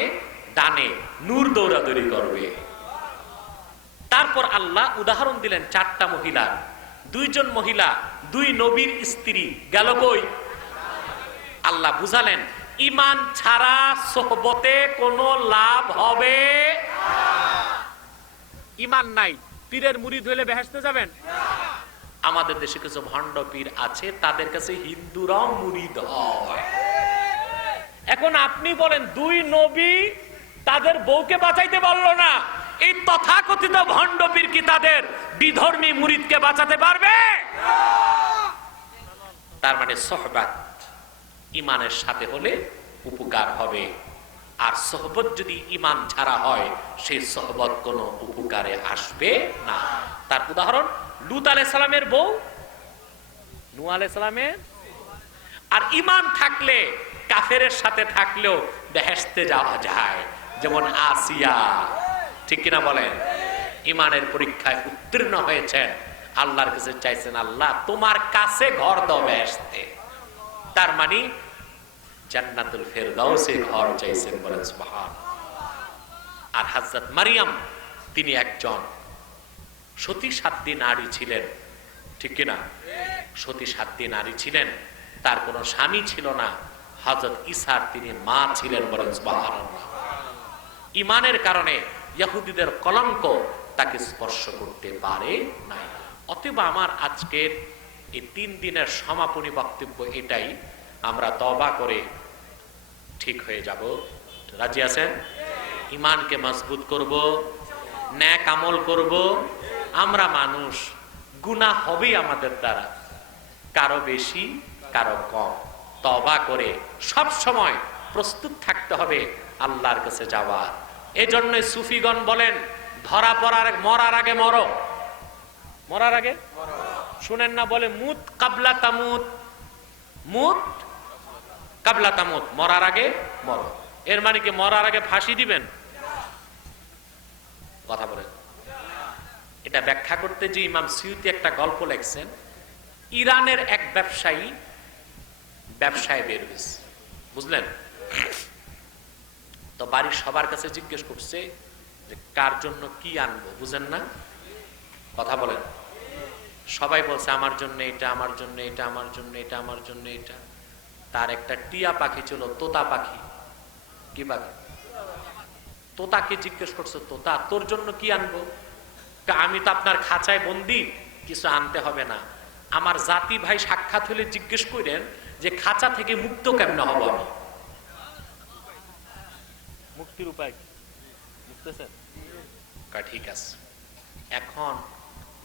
ডানে নূর দৌড়াদৌড়ি করবে। তারপর আল্লাহ উদাহরণ দিলেন 4টা মহিলা, 2 জন মহিলা 2 নবীর স্ত্রী গেল কই? আল্লাহ বুঝালেন ঈমান ছাড়া সোহবতে কোনো লাভ হবে না। ঈমান নাই, পীরের মুরিদ হইলে বেহেশতে যাবেন? আমাদের দেশে কিছু ভণ্ড পীর আছে, তাদের কাছে হিন্দুরাও মুরিদ হয়। এখন আপনি বলেন 2 নবী তাদের বউকে বাঁচাইতে পারলো না, এই তথাকথিত ভণ্ড পীর কি তাদের বিধর্মী মুরিদকে বাঁচাতে পারবে? তার মানে সোহবত ইমানের সাথে হলে উপকার হবে। আর সোহবত যদি ইমান ছাড়া হয়, সেই সোহবত কোনো উপকারে আসবে না। তার উদাহরণ লূত আলাইহিস সালামের বউ, নূহ আলাইহিস সালামের। আর ইমান থাকলে কাফেরের সাথে থাকলেও বেহেশতে যাওয়া যায়, যেমন আসিয়া, ঠিক কিনা বলেন? ইমানের পরীক্ষায় উত্তীর্ণ হয়েছেন, আল্লাহর কাছে চাইছেন, আল্লাহ তোমার কাছে ঘর দাও বেহেশতে। তার মানে জান্নাতুল ফেরদাউসে ঘর চাইছেন, বলেন সুবহানাল্লাহ। আর হযরত মারিয়াম, তিনি একজন সতী সাধ্বী নারী ছিলেন, ঠিক কিনা? সতী সাধ্বী নারী ছিলেন, তার কোনো স্বামী ছিল না। হযরত ঈসার তিনি মা ছিলেন, বলেন সুবহানাল্লাহ। ইমানের কারণে ইহুদিদের কলঙ্ক তাকে স্পর্শ করতে পারে নাই। অতএব আমার আজকের এই 3 দিনের সমাপনী বক্তব্য এটাই, আমরা তওবা করে ঠিক হয়ে যাব। রাজি আছেন? ইমানকে মজবুত করব, নেক আমল করব। আমরা মানুষ, গুনাহ হবেই আমাদের দ্বারা, কারো বেশি কারো কম। তওবা করে সব সময় প্রস্তুত থাকতে হবে আল্লাহর কাছে যাওয়ার। এজন্যই সুফিগণ বলেন, ধরা পড়ার মরার আগে মরো। মরার আগে শুনেন না, বলে মুত কাবলা তামুত, মুত কাবলা তামুত, মরার আগে মরো। এর মানে কি মরার আগে ফাঁসি দিবেন? কথা বলেন। এটা ব্যাখ্যা করতে যে ইমাম সিউতি একটা গল্প লেখছেন। ইরানের এক ব্যবসায়ী ব্যবসায় বের হয়েছে, বুঝলেন? তো বাড়ির সবার কাছে জিজ্ঞেস করছে যে কার জন্য কি আনবো, বুঝেন না? কথা বলেন। সবাই বলছে আমার জন্য এটা, আমার জন্য এটা, আমার জন্য এটা, আমার জন্য এটা। তার একটা টিয়া পাখি ছিল, তোতা পাখি। কি পাখি? তোতাকে জিজ্ঞেস করছে, তোতা তোর জন্য কি আনবো? আমি তো আপনার খাঁচায় বন্দি, কিছু আনতে হবে না। আমার জাতি ভাই সাক্ষাৎ হলে জিজ্ঞেস করেন যে খাঁচা থেকে মুক্ত কেমনে হব আমি? মুক্তির উপায় কি বুঝতেছেন? ঠিক আছে। এখন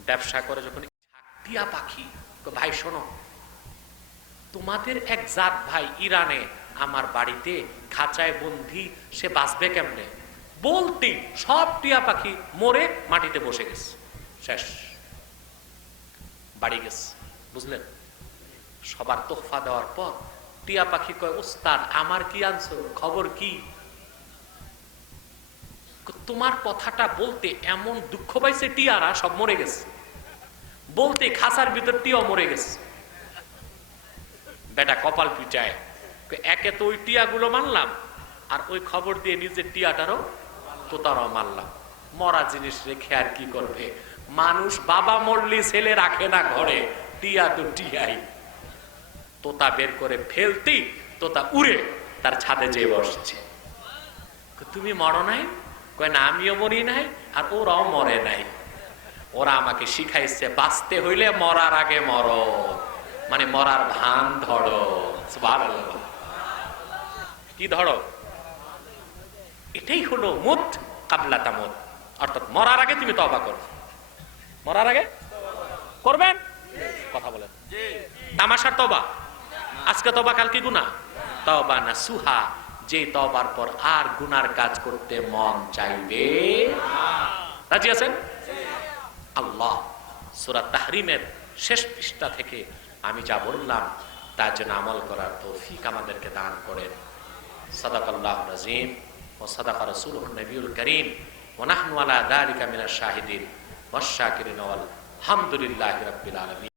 ব্যবসা করে যখন টিয়া পাখি, ভাই শোনো, তোমাদের এক জাত ভাই ইরানে আমার বাড়িতে খাঁচায় বন্দি, সে বাঁচবে কেমনে? বলতেই সব টিয়া পাখি মরে মাটিতে বসে গেছে, শেষ, বাড়ি গেছে। বুঝলেন? সবার তোহফা দেওয়ার পর টিয়া পাখি কয়, ওস্তাদ আমার কি আনছো, খবর কি? তোমার কথাটা বলতে এমন দুঃখ পাইছে টিয়ারা, সব মরে গেছে। বলতে খাঁচার ভিতর টিয়া মরে গেছে। বেটা কপাল পিটায়, একে তো ওই টিয়াগুলো মানলাম, আর ওই খবর দিয়ে নিজের টিয়াটারও তোতারাও মারলাম। মরা জিনিস রেখে আর কি করবে মানুষ? বাবা মরলি ছেলে রাখে না ঘরে, টিয়া তো টিয়াই। তোতা বের করে ফেলতেই তোতা উড়ে তার ছাদে যেয়ে বসছে। তুমি মরো নাই? কয় না, আমিও মরি নাই আর ওরাও মরে নাই। ওরা আমাকে শিখাইছে বাঁচতে হইলে মরার আগে মরো, মানে মরার ভান ধরো। কি ধরো? এটাই হলো মুত কাবলা তামুত, অর্থাৎ মরার আগে তুমি তওবা করো। মরার আগে করবেন? কথা বলেন। তামাশার তওবা, আজকে তওবা কালকে গুনাহ। তওবা না সুহা, যে তওবার পর আর গুনার কাজ করতে মন চাইবে না। রাজি আছেন? আল্লাহ সূরা তাহরিমের শেষ পৃষ্ঠা থেকে আমি যা বললাম তার জন্য আমল করার তৌফিক আমাদেরকে দান করেন। সাদাকাল্লাহুল আযীম ওয়া সাদাকা রাসূলুহুন নবিয়ুল কারীম ওয়া নাহনু আলা যালিকা মিনাশ শাহিদিন ওয়াশ শাকিরিন ওয়াল হামদুলিল্লাহি রাব্বিল আলামিন।